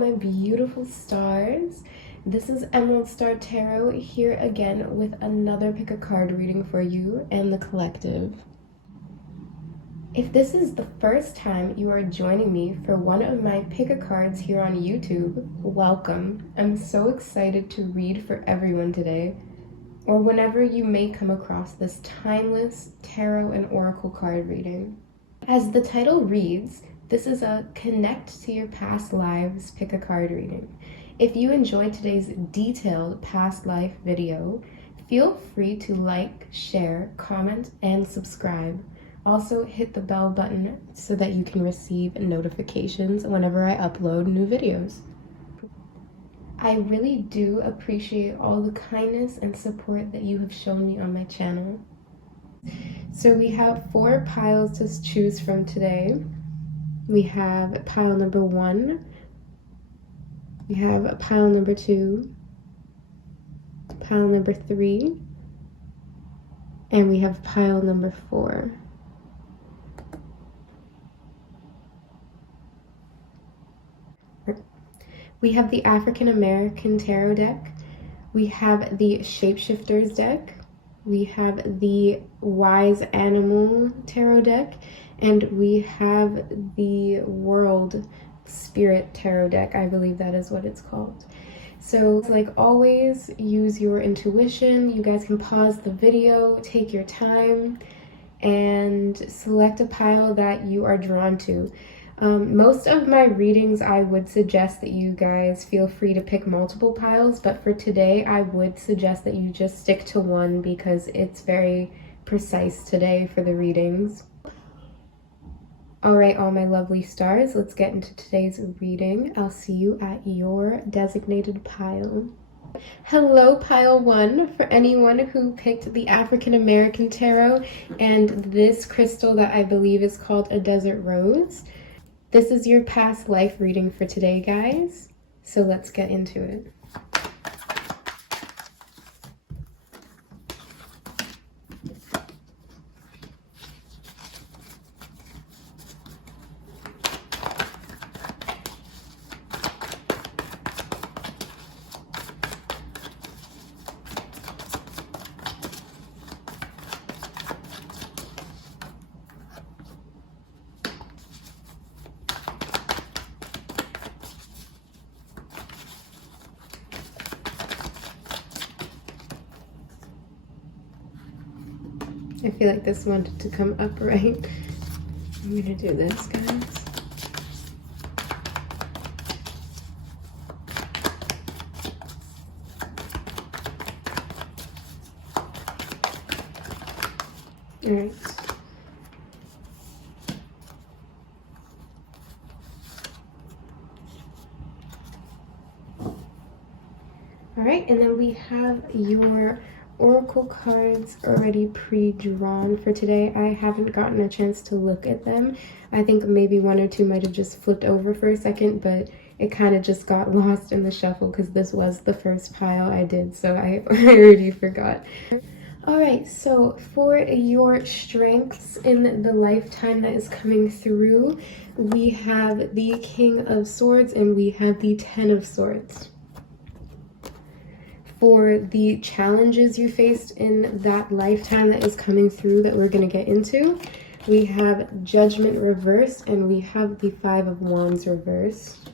my beautiful stars. This is Emerald Star Tarot here again with another pick a card reading for you and the collective. If this is the first time you are joining me for one of my pick a cards here on YouTube, welcome. I'm so excited to read for everyone today, or whenever you may come across this timeless tarot and oracle card reading. As the title reads, this is a Connect to Your Past Lives pick a card reading. If you enjoyed today's detailed past life video, feel free to like, share, comment, and subscribe. Also hit the bell button so that you can receive notifications whenever I upload new videos. I really do appreciate all the kindness and support that you have shown me on my channel. So we have 4 piles to choose from today. We have pile number 1, we have pile number 2, pile number 3, and we have pile number 4. We have the African American Tarot deck, we have the Shapeshifters deck, we have the Wise Animal Tarot deck, and we have the World Spirit Tarot deck. I believe that is what it's called. So like always, use your intuition. You guys can pause the video, take your time, and select a pile that you are drawn to. Most of my readings, I would suggest that you guys feel free to pick multiple piles, but for today, I would suggest that you just stick to one because it's very precise today for the readings. All right, all my lovely stars, let's get into today's reading. I'll see you at your designated pile. Hello, pile 1, for anyone who picked the African American Tarot and this crystal that I believe is called a desert rose. This is your past life reading for today, guys. So let's get into it. I feel like this wanted to come upright. I'm gonna do this, guys. All right. All right, and then we have your oracle cards already pre-drawn for today. I haven't gotten a chance to look at them. I think maybe 1 or 2 might have just flipped over for a second, but it kind of just got lost in the shuffle because this was the first pile I did, so I already forgot. All right, so for your strengths in the lifetime that is coming through, we have the King of Swords and we have the 10 of Swords. For the challenges you faced in that lifetime that is coming through that we're going to get into, we have Judgment reversed and we have the 5 of Wands reversed.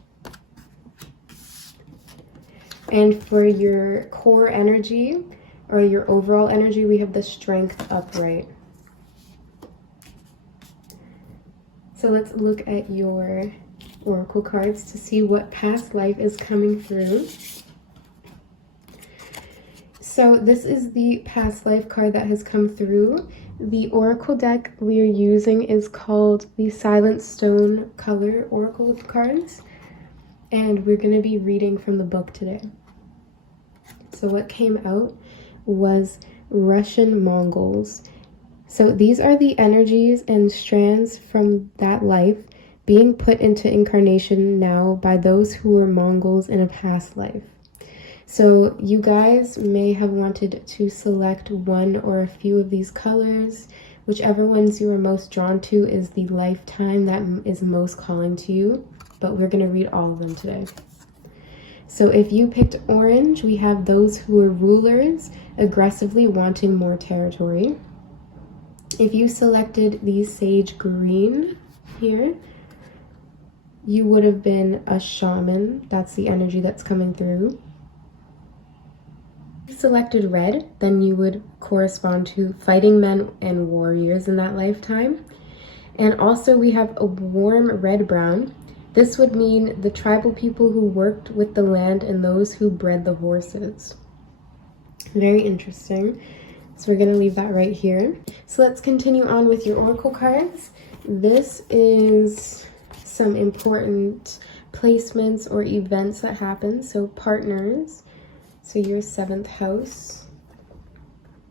And for your core energy or your overall energy, we have the Strength upright. So let's look at your oracle cards to see what past life is coming through. So this is the past life card that has come through. The oracle deck we are using is called the Silent Stone Color Oracle cards, and we're going to be reading from the book today. So what came out was Russian Mongols. So these are the energies and strands from that life being put into incarnation now by those who were Mongols in a past life. So you guys may have wanted to select one or a few of these colors. Whichever ones you are most drawn to is the lifetime that is most calling to you. But we're going to read all of them today. So if you picked orange, we have those who are rulers, aggressively wanting more territory. If you selected the sage green here, you would have been a shaman. That's the energy that's coming through. If you selected red, then you would correspond to fighting men and warriors in that lifetime. And also we have a warm red-brown. This would mean the tribal people who worked with the land and those who bred the horses. Very interesting. So we're going to leave that right here. So let's continue on with your oracle cards. This is some important placements or events that happen. So partners. So your 7th house.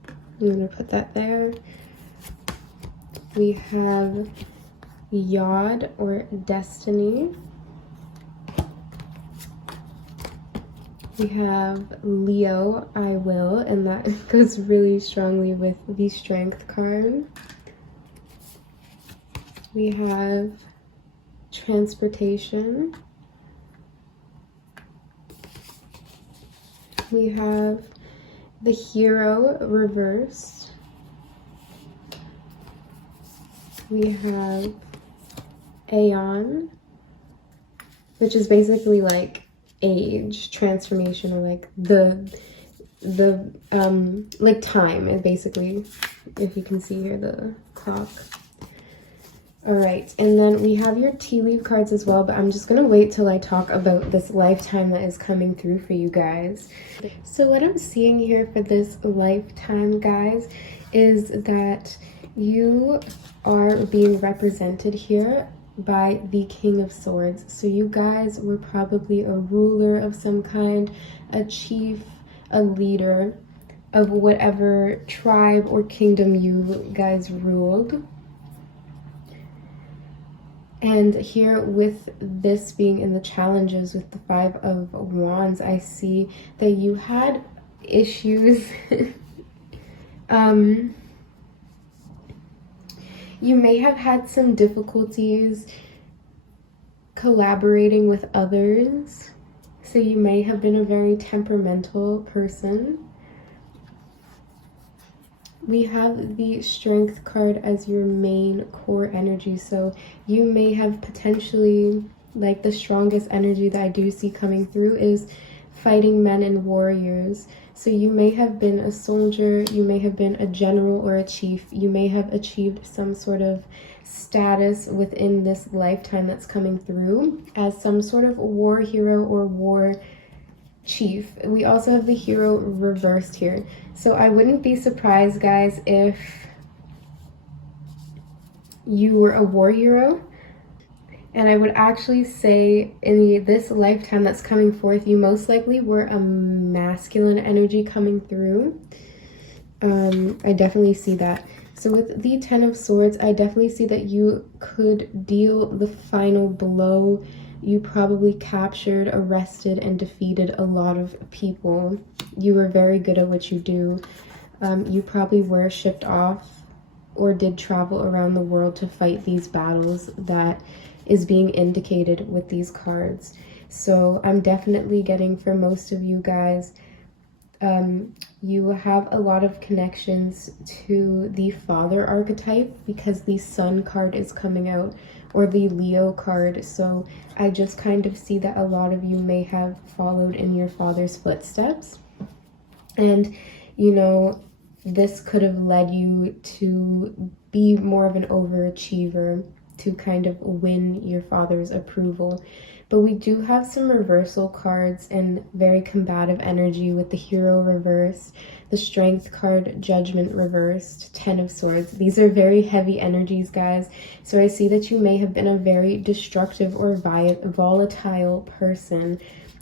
I'm going to put that there. We have Yod or destiny. We have Leo, I will, and that goes really strongly with the strength card. We have transportation. We have the hero reversed. We have Aeon, which is basically like age, transformation, or like the like time, and basically, if you can see here, the clock. All right, and then we have your tea leaf cards as well, but I'm just gonna wait till I talk about this lifetime that is coming through for you guys. So what I'm seeing here for this lifetime, guys, is that you are being represented here by the King of Swords. So you guys were probably a ruler of some kind, a chief, a leader of whatever tribe or kingdom you guys ruled. And here with this being in the challenges with the 5 of Wands, I see that you had issues. You may have had some difficulties collaborating with others. So you may have been a very temperamental person. We have the strength card as your main core energy. So you may have potentially, like, the strongest energy that I do see coming through is fighting men and warriors. So you may have been a soldier, you may have been a general or a chief, you may have achieved some sort of status within this lifetime that's coming through as some sort of war hero or war chief. We also have the hero reversed here. So I wouldn't be surprised, guys, if you were a war hero. And I would actually say in this lifetime that's coming forth, you most likely were a masculine energy coming through. I definitely see that. So with the 10 of Swords, I definitely see that you could deal the final blow. You probably captured, arrested, and defeated a lot of people. You were very good at what you do. You probably were shipped off or did travel around the world to fight these battles that is being indicated with these cards. So I'm definitely getting, for most of you guys, you have a lot of connections to the father archetype because the Sun card is coming out, or the Leo card. So I just kind of see that a lot of you may have followed in your father's footsteps. And, you know, this could have led you to be more of an overachiever, to kind of win your father's approval. But we do have some reversal cards and very combative energy with the hero reversed, the strength card, judgment reversed, 10 of Swords. These are very heavy energies, guys. So I see that you may have been a very destructive or volatile person.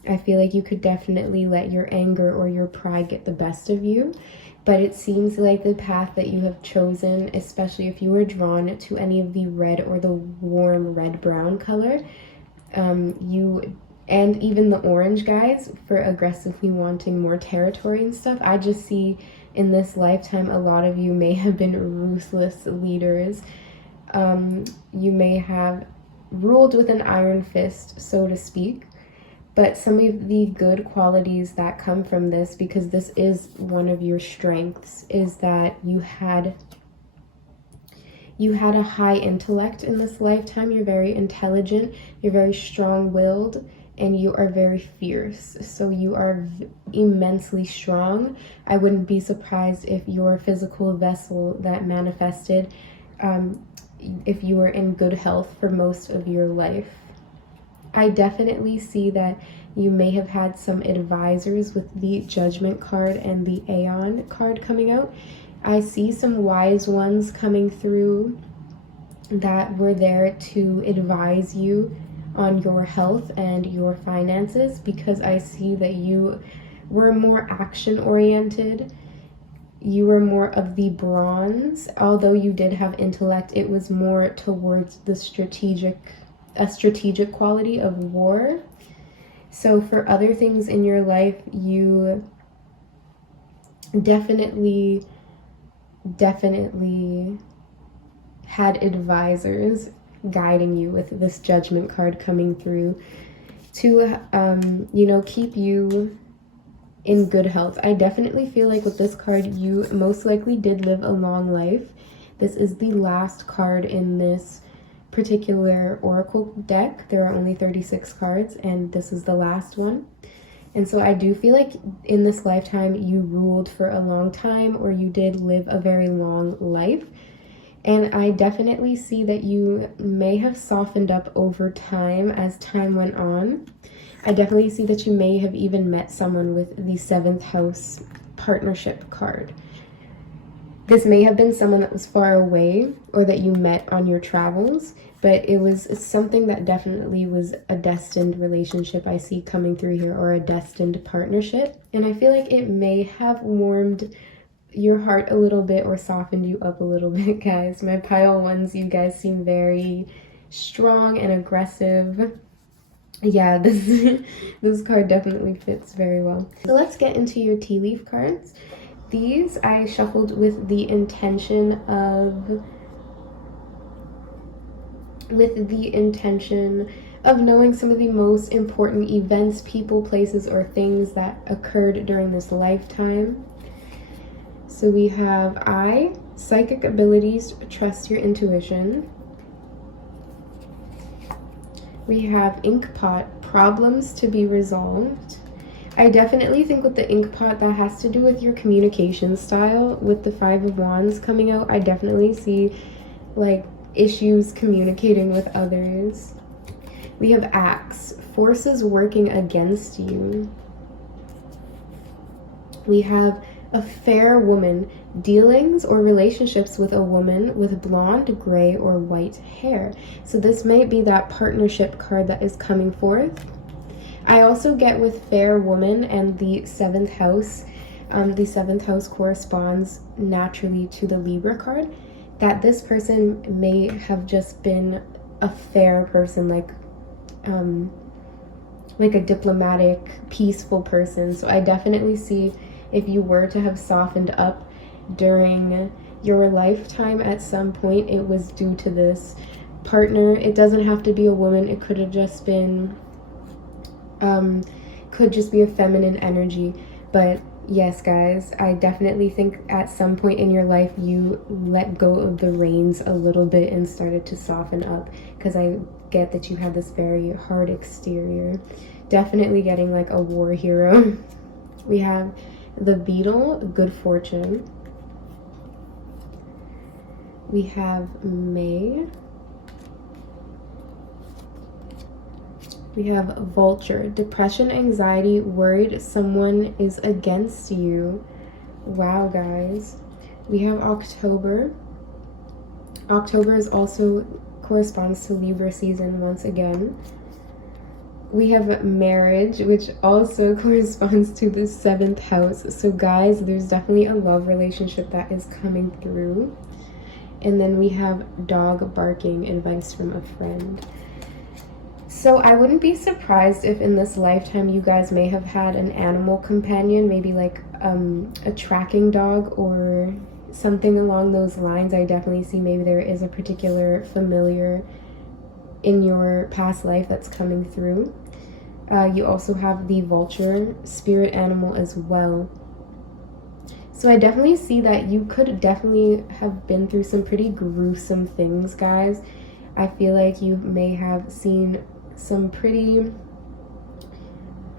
I feel like you could definitely let your anger or your pride get the best of you. But it seems like the path that you have chosen, especially if you were drawn to any of the red or the warm red-brown color, you, and even the orange, guys, for aggressively wanting more territory and stuff, I just see in this lifetime a lot of you may have been ruthless leaders. You may have ruled with an iron fist, so to speak. But some of the good qualities that come from this, because this is one of your strengths, is that you had a high intellect in this lifetime. You're very intelligent, you're very strong-willed, and you are very fierce. So you are immensely strong. I wouldn't be surprised if your physical vessel that manifested, if you were in good health for most of your life. I definitely see that you may have had some advisors with the Judgment card and the Aeon card coming out. I see some wise ones coming through that were there to advise you on your health and your finances, because I see that you were more action-oriented. You were more of the bronze. Although you did have intellect, it was more towards the strategic quality of war. So for other things in your life, you definitely had advisors guiding you with this Judgment card coming through to keep you in good health. I definitely feel like with this card, you most likely did live a long life. This is the last card in this particular oracle deck. There are only 36 cards, and this is the last one. And so I do feel like in this lifetime you ruled for a long time, or you did live a very long life. And I definitely see that you may have softened up over time as time went on. I definitely see that you may have even met someone with the 7th house partnership card. This may have been someone that was far away or that you met on your travels, but it was something that definitely was a destined relationship I see coming through here, or a destined partnership. And I feel like it may have warmed your heart a little bit or softened you up a little bit, guys. My pile ones, you guys seem very strong and aggressive. Yeah, this card definitely fits very well. So let's get into your tea leaf cards. These I shuffled with the intention of knowing some of the most important events, people, places, or things that occurred during this lifetime. So we have psychic abilities, trust your intuition. We have Inkpot, problems to be resolved. I definitely think with the Inkpot, that has to do with your communication style. With the 5 of Wands coming out, I definitely see like issues communicating with others. We have Axe, forces working against you. We have a fair woman, dealings or relationships with a woman with blonde, gray, or white hair. So this may be that partnership card that is coming forth. I also get with fair woman and the 7th house. The 7th house corresponds naturally to the Libra card, that this person may have just been a fair person, like a diplomatic, peaceful person. So I definitely see if you were to have softened up during your lifetime at some point, it was due to this partner. It doesn't have to be a woman. It could have just been, could just be a feminine energy. But yes, guys, I definitely think at some point in your life you let go of the reins a little bit and started to soften up, because I get that you have this very hard exterior. Definitely getting like a war hero. We have the Beetle, good fortune. We have May. We have Vulture, depression, anxiety, worried someone is against you. Wow, guys. We have October. October is also corresponds to Libra season once again. We have marriage, which also corresponds to the 7th house. So guys, there's definitely a love relationship that is coming through. And then we have dog barking, advice from a friend. So I wouldn't be surprised if in this lifetime you guys may have had an animal companion, maybe like a tracking dog or something along those lines. I definitely see maybe there is a particular familiar in your past life that's coming through. You also have the vulture, spirit animal as well. So I definitely see that you could definitely have been through some pretty gruesome things, guys. I feel like you may have seen some pretty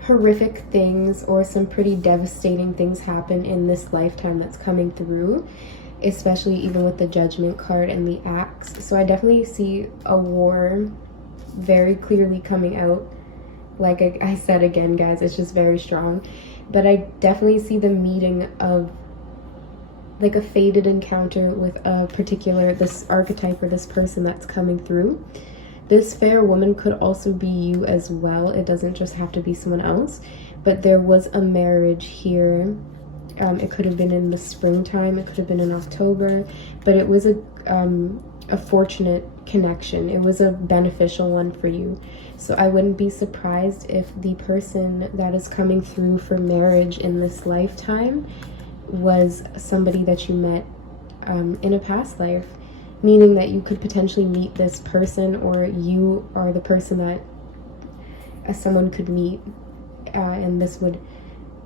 horrific things or some pretty devastating things happen in this lifetime that's coming through, especially even with the Judgment card and the Axe. So I definitely see a war very clearly coming out. Like I said again, guys, it's just very strong. But I definitely see the meeting of like a fated encounter with a particular, this archetype or this person that's coming through. This fair woman could also be you as well. It doesn't just have to be someone else. But there was a marriage here. It could have been in the springtime. It could have been in October. But it was a fortunate connection. It was a beneficial one for you. So I wouldn't be surprised if the person that is coming through for marriage in this lifetime was somebody that you met in a past life, meaning that you could potentially meet this person, or you are the person that someone could meet, and this would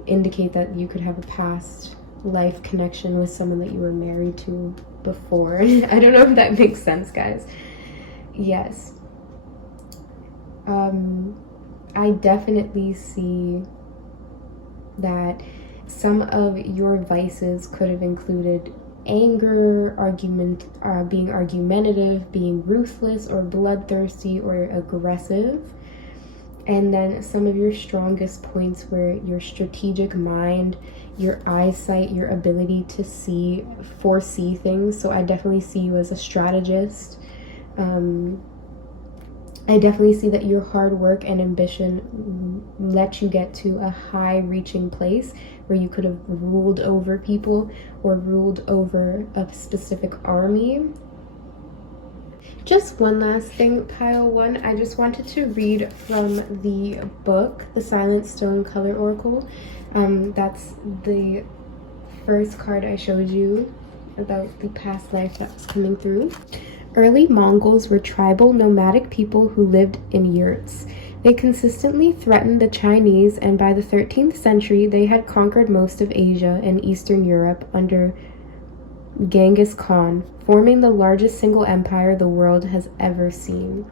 indicate that you could have a past life connection with someone that you were married to before. I don't know if that makes sense, guys. Yes. I definitely see that some of your vices could have included anger, being argumentative, being ruthless or bloodthirsty or aggressive. And then some of your strongest points were your strategic mind, your eyesight, your ability to foresee things. So I definitely see you as a strategist. I definitely see that your hard work and ambition let you get to a high reaching place where you could have ruled over people or ruled over a specific army. Just one last thing, pile one. I just wanted to read from the book, The Silent Stone Color Oracle. That's the first card I showed you about the past life that was coming through. Early Mongols were tribal, nomadic people who lived in yurts. They consistently threatened the Chinese, and by the 13th century, they had conquered most of Asia and Eastern Europe under Genghis Khan, forming the largest single empire the world has ever seen.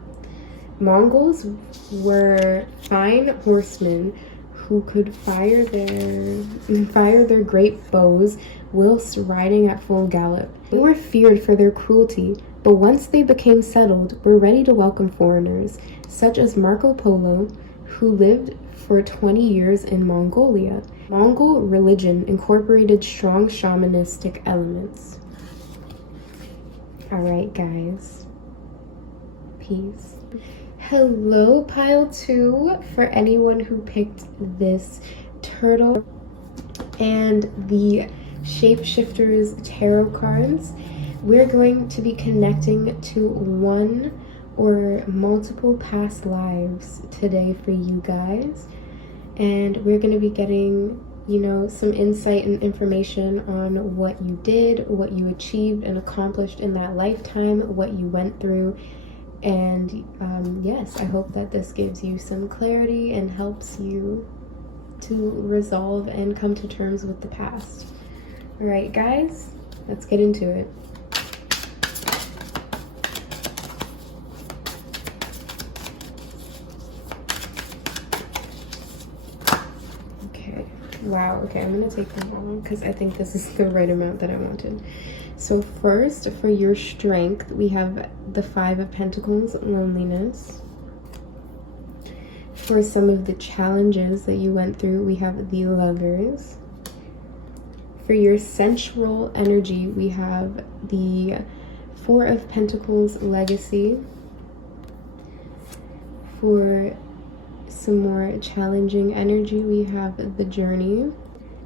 Mongols were fine horsemen who could fire their great bows whilst riding at full gallop. They were feared for their cruelty, but once they became settled, were ready to welcome foreigners, such as Marco Polo, who lived for 20 years in Mongolia. Mongol religion incorporated strong shamanistic elements. Alright, guys. Peace. Hello, pile 2, for anyone who picked this turtle and the Shapeshifters tarot cards. We're going to be connecting to one or multiple past lives today for you guys, and we're going to be getting, you know, some insight and information on what you did, what you achieved and accomplished in that lifetime, what you went through. And yes, I hope that this gives you some clarity and helps you to resolve and come to terms with the past. All right, guys, let's get into it. Okay, wow, okay, I'm gonna take them all because I think this is the right amount that I wanted. So first, for your strength, we have the 5 of Pentacles, loneliness. For some of the challenges that you went through, we have the Lovers. For your sensual energy, we have the 4 of Pentacles, legacy. For some more challenging energy, we have the journey.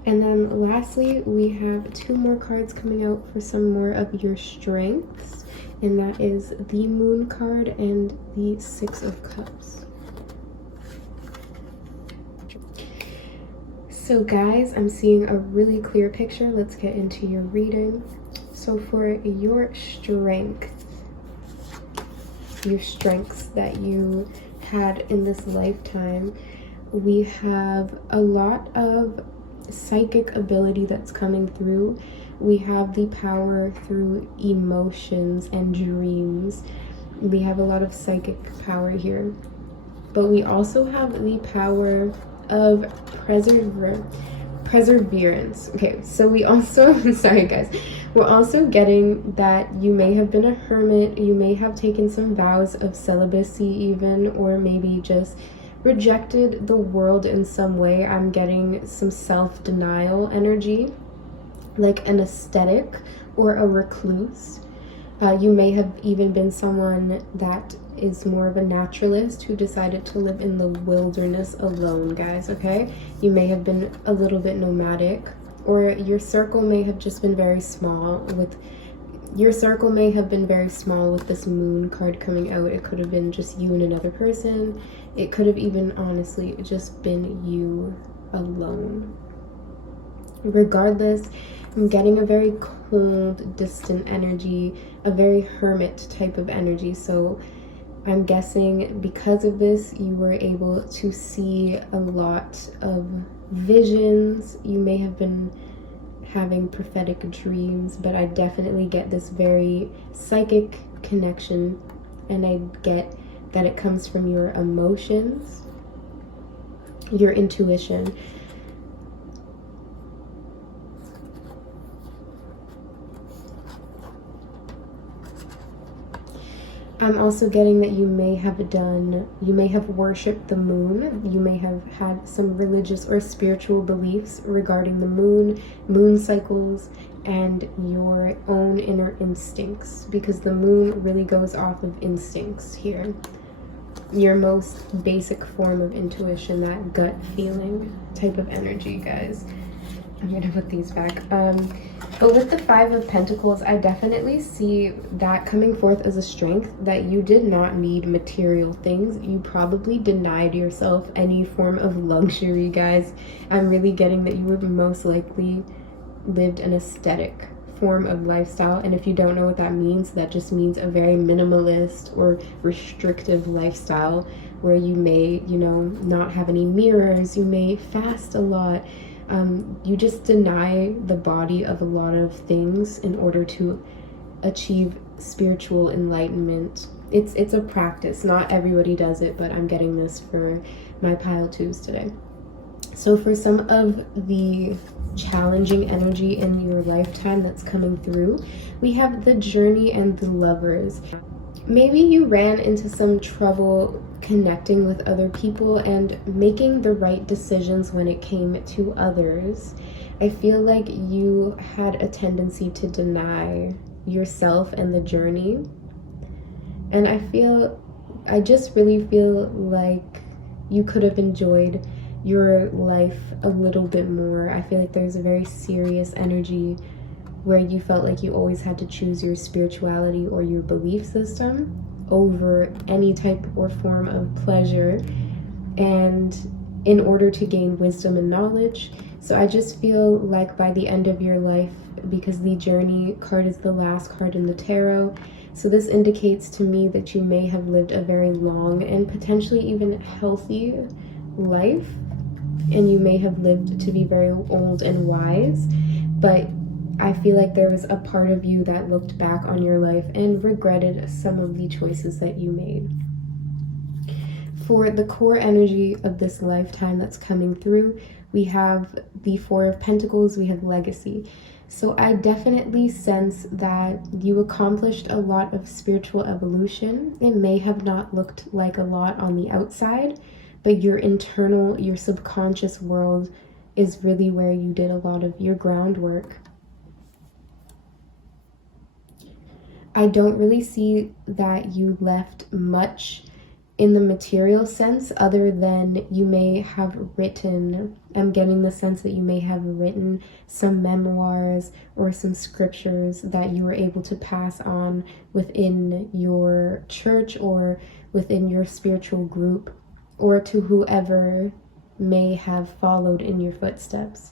And then lastly, we have 2 more cards coming out for some more of your strengths, and that is the Moon card and the 6 of Cups. So guys, I'm seeing a really clear picture. Let's get into your reading. So for your strengths that you had in this lifetime, we have a lot of psychic ability that's coming through. We have the power through emotions and dreams. We have a lot of psychic power here. But we also have the power of perseverance. Okay, so we also, sorry guys, we're also getting that you may have been a hermit, you may have taken some vows of celibacy even, or maybe just rejected the world in some way. I'm getting some self-denial energy, like an ascetic or a recluse. You may have even been someone that is more of a naturalist who decided to live in the wilderness alone, guys, okay? You may have been a little bit nomadic, or your circle may have just been very small with this moon card coming out. It could have been just you and another person. It could have even honestly just been you alone. Regardless, I'm getting a very cold, distant energy, a very hermit type of energy. So I'm guessing because of this, you were able to see a lot of visions. You may have been having prophetic dreams, but I definitely get this very psychic connection, and I get that it comes from your emotions, your intuition. I'm also getting that you may have worshipped the moon. You may have had some religious or spiritual beliefs regarding the moon cycles, and your own inner instincts, because the moon really goes off of instincts here. Your most basic form of intuition, that gut feeling type of energy, guys. I'm gonna put these back. But with the Five of Pentacles, I definitely see that coming forth as a strength, that you did not need material things. You probably denied yourself any form of luxury, guys. I'm really getting that you would most likely lived an aesthetic form of lifestyle. And if you don't know what that means, that just means a very minimalist or restrictive lifestyle where you may, not have any mirrors, you may fast a lot. You just deny the body of a lot of things in order to achieve spiritual enlightenment. It's a practice. Not everybody does it, but I'm getting this for my pile twos today. So for some of the challenging energy in your lifetime that's coming through, we have the Journey and the Lovers. Maybe you ran into some trouble connecting with other people and making the right decisions when it came to others. I feel like you had a tendency to deny yourself and the journey. And I just really feel like you could have enjoyed your life a little bit more. I feel like there's a very serious energy where you felt like you always had to choose your spirituality or your belief system over any type or form of pleasure, and in order to gain wisdom and knowledge. So I just feel like by the end of your life, because the Journey card is the last card in the tarot, so this indicates to me that you may have lived a very long and potentially even healthy life, and you may have lived to be very old and wise, but I feel like there was a part of you that looked back on your life and regretted some of the choices that you made. For the core energy of this lifetime that's coming through, we have the Four of Pentacles, we have legacy. So I definitely sense that you accomplished a lot of spiritual evolution. It may have not looked like a lot on the outside, but your internal, your subconscious world is really where you did a lot of your groundwork. I don't really see that you left much in the material sense, other than you may have written, I'm getting the sense that you may have written some memoirs or some scriptures that you were able to pass on within your church or within your spiritual group, or to whoever may have followed in your footsteps.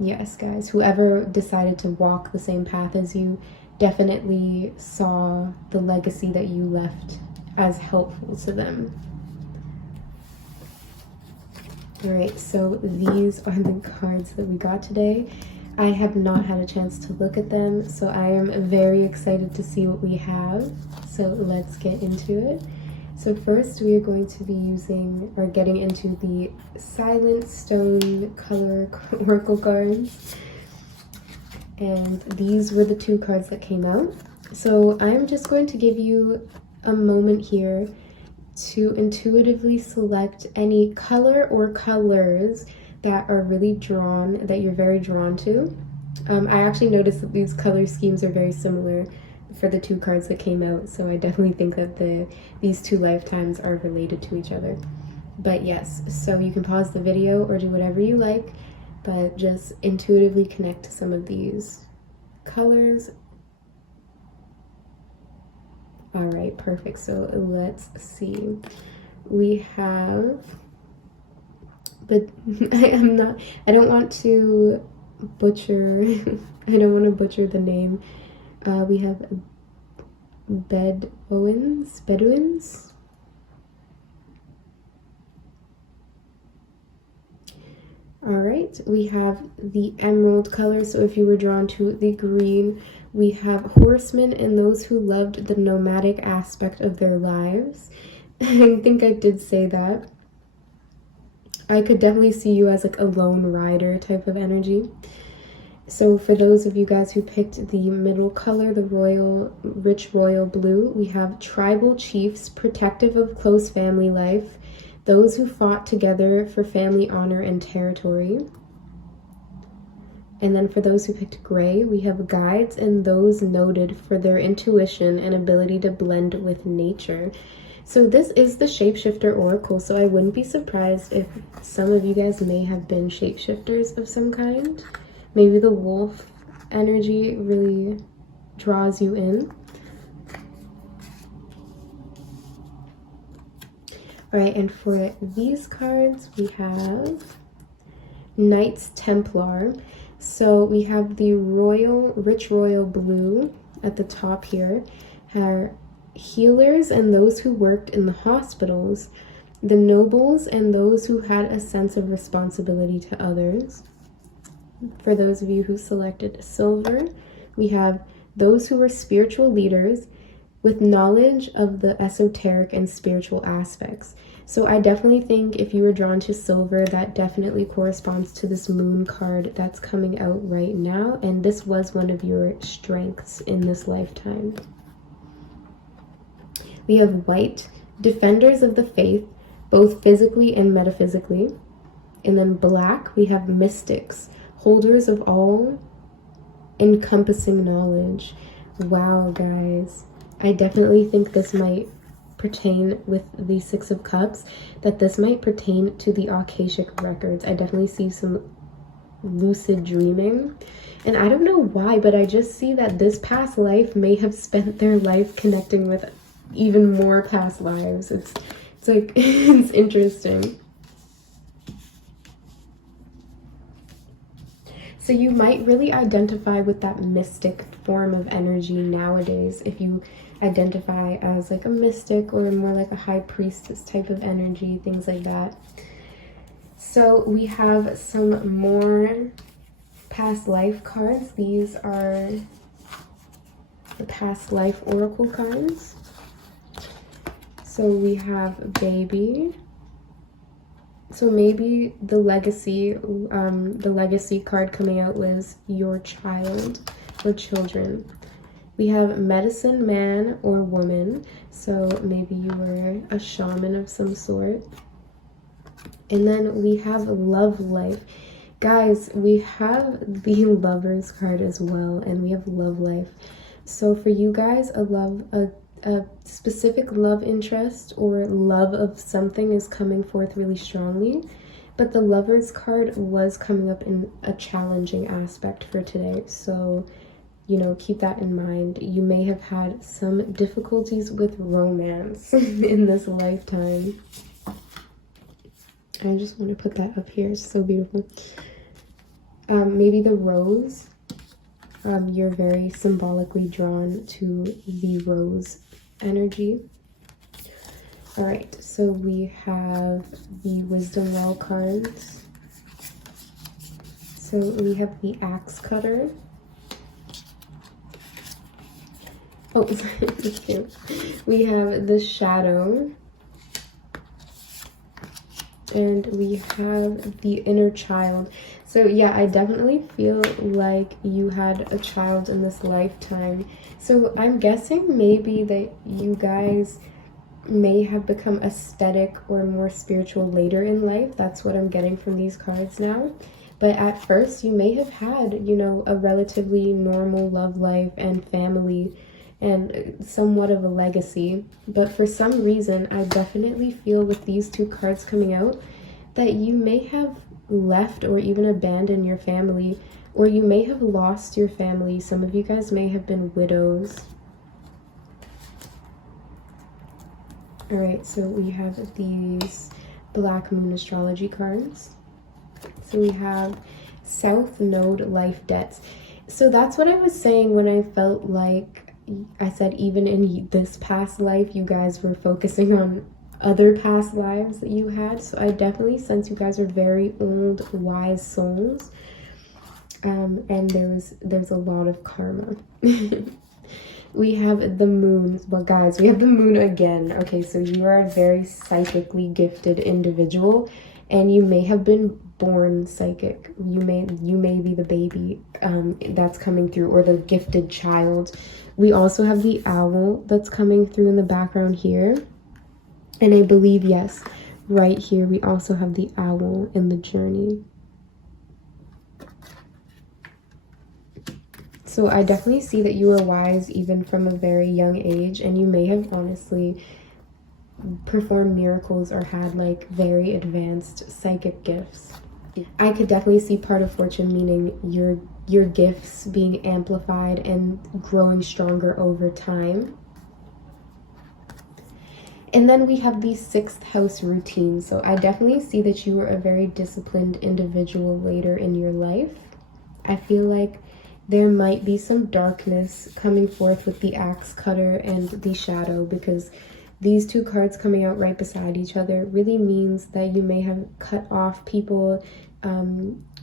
Yes, guys, whoever decided to walk the same path as you definitely saw the legacy that you left as helpful to them. All right, so these are the cards that we got today. I have not had a chance to look at them, so I am very excited to see what we have. So let's get into it. So first we are going to be using or getting into the Silent Stone color oracle cards. And these were the 2 cards that came out. So I'm just going to give you a moment here to intuitively select any color or colors that are really drawn, that you're very drawn to. I actually noticed that these color schemes are very similar for the 2 cards that came out, so I definitely think that these 2 lifetimes are related to each other. But yes, so you can pause the video or do whatever you like, but just intuitively connect to some of these colors. All right, perfect. So let's see. We have, but I don't want to butcher, I don't want to butcher the name. We have Bedouins. All right, we have the emerald color. So if you were drawn to the green, we have horsemen and those who loved the nomadic aspect of their lives. I think I did say that. I could definitely see you as like a lone rider type of energy. So for those of you guys who picked the middle color, the rich royal blue, we have tribal chiefs, protective of close family life, those who fought together for family honor and territory. And then for those who picked gray, we have guides and those noted for their intuition and ability to blend with nature. So this is the Shapeshifter Oracle, so I wouldn't be surprised if some of you guys may have been shapeshifters of some kind. Maybe the wolf energy really draws you in. All right, and for these cards, we have Knights Templar. So we have the rich royal blue at the top here, are healers and those who worked in the hospitals, the nobles and those who had a sense of responsibility to others. For those of you who selected silver, we have those who were spiritual leaders with knowledge of the esoteric and spiritual aspects. So I definitely think if you were drawn to silver, that definitely corresponds to this moon card that's coming out right now. And this was one of your strengths in this lifetime. We have white, defenders of the faith, both physically and metaphysically. And then black, we have mystics, holders of all encompassing knowledge. Wow, guys. I definitely think this might pertain with the 6 of Cups, that this might pertain to the Akashic records. I definitely see some lucid dreaming. And I don't know why, but I just see that this past life may have spent their life connecting with even more past lives. It's like, it's interesting. So you might really identify with that mystic form of energy nowadays if you identify as like a mystic or more like a high priestess type of energy, things like that. So we have some more past life cards. These are the past life oracle cards. So we have baby. So maybe the legacy card coming out was your child or children. We have medicine man or woman. So maybe you were a shaman of some sort. And then we have love life. Guys, we have the lovers card as well, and we have love life. So for you guys, a specific love interest or love of something is coming forth really strongly, but the lovers card was coming up in a challenging aspect for today. So, you know, keep that in mind. You may have had some difficulties with romance in this lifetime. I just want to put that up here. It's so beautiful. Maybe the rose. You're very symbolically drawn to the rose energy. All right, so we have the Wisdom Well cards. So we have the Axe Cutter. Oh, we have the Shadow. And we have the Inner Child. So yeah, I definitely feel like you had a child in this lifetime. So I'm guessing maybe that you guys may have become aesthetic or more spiritual later in life. That's what I'm getting from these cards now. But at first, you may have had, you know, a relatively normal love life and family and somewhat of a legacy. But for some reason, I definitely feel with these two cards coming out that you may have left or even abandoned your family, or you may have lost your family. Some of you guys may have been widows. All right, so we have these Black Moon astrology cards. So we have South Node life debts. So that's what I was saying when I felt like I said even in this past life, you guys were focusing on other past lives that you had. So I definitely sense you guys are very old, wise souls. And there's a lot of karma. We have the moon. Well, guys, we have the moon again. Okay, so you are a very psychically gifted individual, and you may have been born psychic. You may be the baby that's coming through, or the gifted child. We also have the owl that's coming through in the background here. And I believe, yes, right here we also have the owl in the journey. So I definitely see that you were wise even from a very young age, and you may have honestly performed miracles or had like very advanced psychic gifts. I could definitely see part of fortune meaning your gifts being amplified and growing stronger over time. And then we have the 6th house routine. So I definitely see that you were a very disciplined individual later in your life. I feel like there might be some darkness coming forth with the Axe Cutter and the Shadow, because these two cards coming out right beside each other really means that you may have cut off people,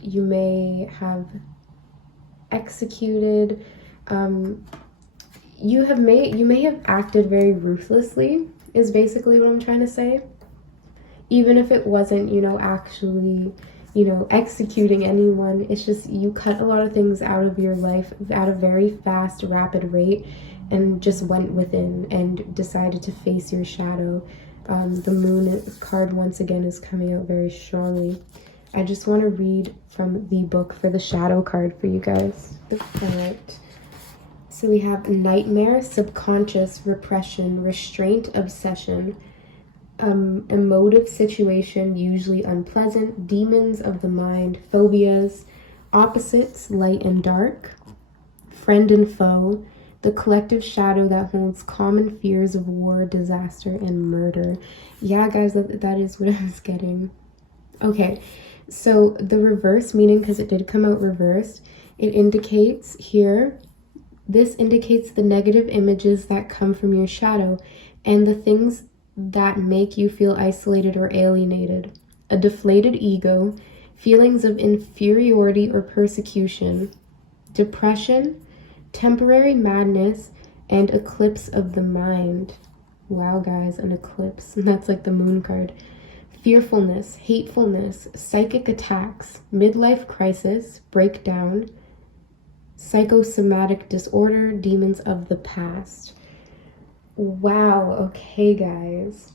you may have executed, you may have acted very ruthlessly, is basically what I'm trying to say. Even if it wasn't, you know, actually, you know, executing anyone, it's just you cut a lot of things out of your life at a very fast, rapid rate, and just went within and decided to face your shadow. The moon card once again is coming out very strongly. I just want to read from the book for the shadow card for you guys. Alright. So we have nightmare, subconscious, repression, restraint, obsession, emotive situation, usually unpleasant, demons of the mind, phobias, opposites, light and dark, friend and foe, the collective shadow that holds common fears of war, disaster, and murder. Yeah, guys, that is what I was getting. Okay, so the reverse meaning, because it did come out reversed, it indicates here, this indicates the negative images that come from your shadow and the things that make you feel isolated or alienated. A deflated ego, feelings of inferiority or persecution, depression, temporary madness, and eclipse of the mind. Wow, guys, an eclipse. That's like the moon card. Fearfulness, hatefulness, psychic attacks, midlife crisis, breakdown, psychosomatic disorder, demons of the past. Wow, okay, guys.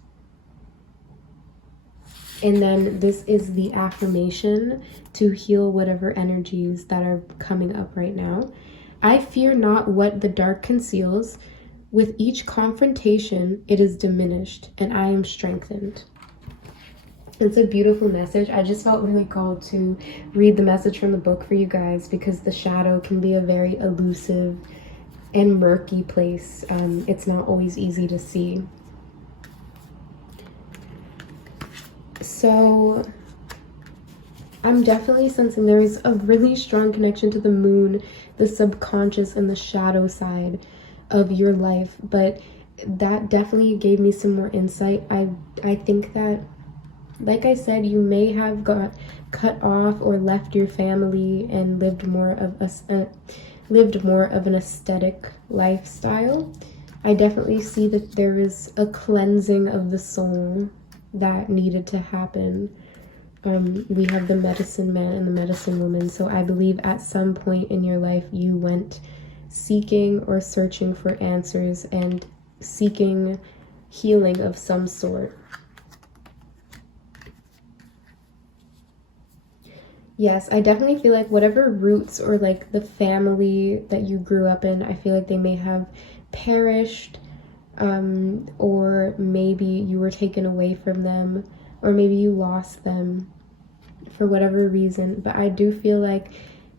And then this is the affirmation to heal whatever energies that are coming up right now. I fear not what the dark conceals. With each confrontation, it is diminished, and I am strengthened. It's a beautiful message. I just felt really called to read the message from the book for you guys, because the shadow can be a very elusive and murky place. It's not always easy to see. So I'm definitely sensing there is a really strong connection to the moon, the subconscious, and the shadow side of your life. But that definitely gave me some more insight. I think that, like I said, you may have got cut off or left your family and lived more of an aesthetic lifestyle. I definitely see that there is a cleansing of the soul that needed to happen. We have the medicine man and the medicine woman. So I believe at some point in your life you went seeking or searching for answers and seeking healing of some sort. Yes, I definitely feel like whatever roots or like the family that you grew up in, I feel like they may have perished, or maybe you were taken away from them, or maybe you lost them for whatever reason. But I do feel like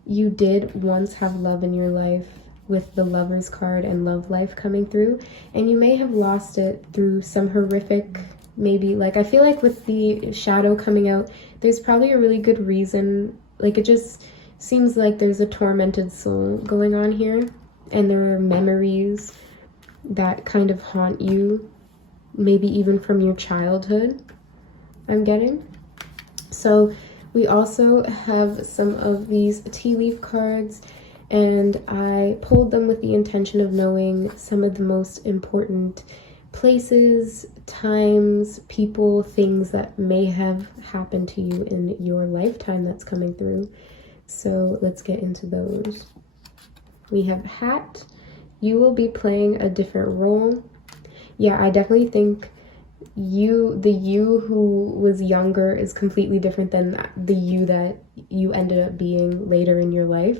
you did once have love in your life with the Lover's card and love life coming through, and you may have lost it through some horrific, maybe, like, I feel like with the shadow coming out, there's probably a really good reason. Like, it just seems like there's a tormented soul going on here, and there are memories that kind of haunt you, maybe even from your childhood, I'm getting. So we also have some of these tea leaf cards, and I pulled them with the intention of knowing some of the most important places, times, people, things that may have happened to you in your lifetime that's coming through. So let's get into those. We have hat. You will be playing a different role. Yeah, I definitely think the you who was younger is completely different than the you that you ended up being later in your life.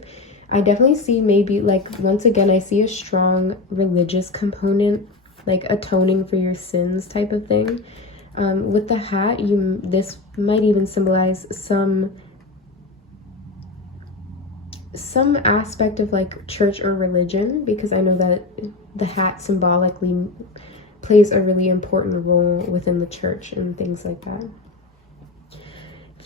I definitely see, maybe, like, once again, I see a strong religious component, like atoning for your sins type of thing. With the hat, this might even symbolize some aspect of like church or religion, because I know that the hat symbolically plays a really important role within the church and things like that.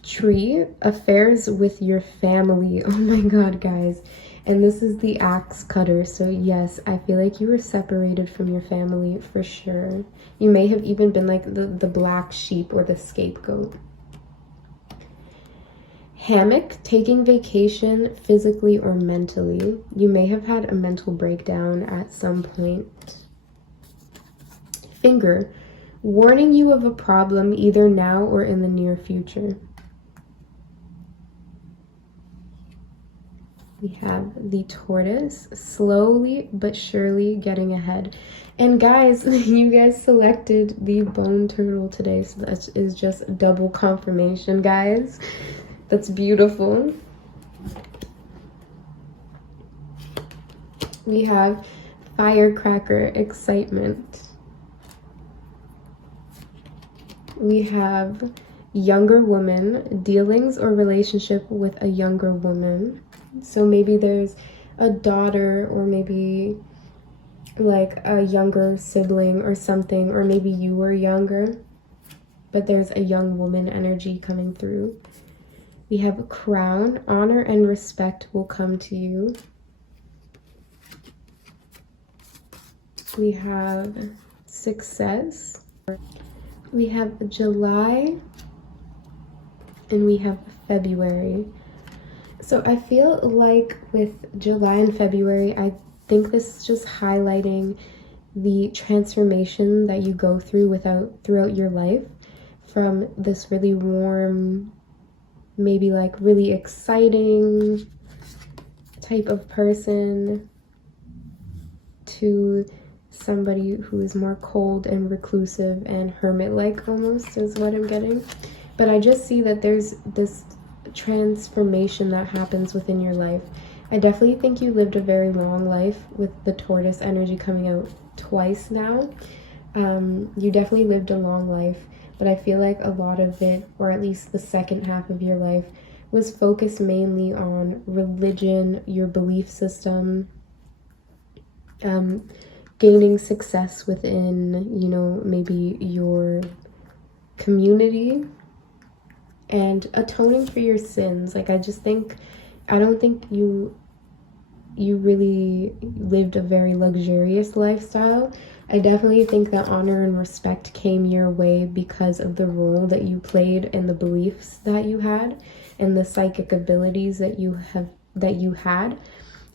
Tree, affairs with your family. Oh my god, guys. And this is the axe cutter. So yes, I feel like you were separated from your family for sure. You may have even been like the black sheep or the scapegoat. Hammock, taking vacation physically or mentally. You may have had a mental breakdown at some point. Finger, warning you of a problem either now or in the near future. We have the tortoise, slowly but surely getting ahead. And guys, you guys selected the bone turtle today, so that is just double confirmation, guys. That's beautiful. We have firecracker, excitement. We have younger woman, dealings or relationship with a younger woman. So maybe there's a daughter, or maybe like a younger sibling or something, or maybe you were younger, but there's a young woman energy coming through. We have a crown, honor and respect will come to you. We have success. We have July, and we have February. So I feel like with July and February, I think this is just highlighting the transformation that you go through throughout your life, from this really warm, maybe like really exciting type of person to somebody who is more cold and reclusive and hermit-like, almost, is what I'm getting. But I just see that there's this transformation that happens within your life. I definitely think you lived a very long life with the tortoise energy coming out twice now. You definitely lived a long life, but I feel like a lot of it, or at least the second half of your life, was focused mainly on religion, your belief system, gaining success within, you know, maybe your community, and atoning for your sins. Like, I don't think you you really lived a very luxurious lifestyle. I definitely think that honor and respect came your way because of the role that you played and the beliefs that you had and the psychic abilities that you had.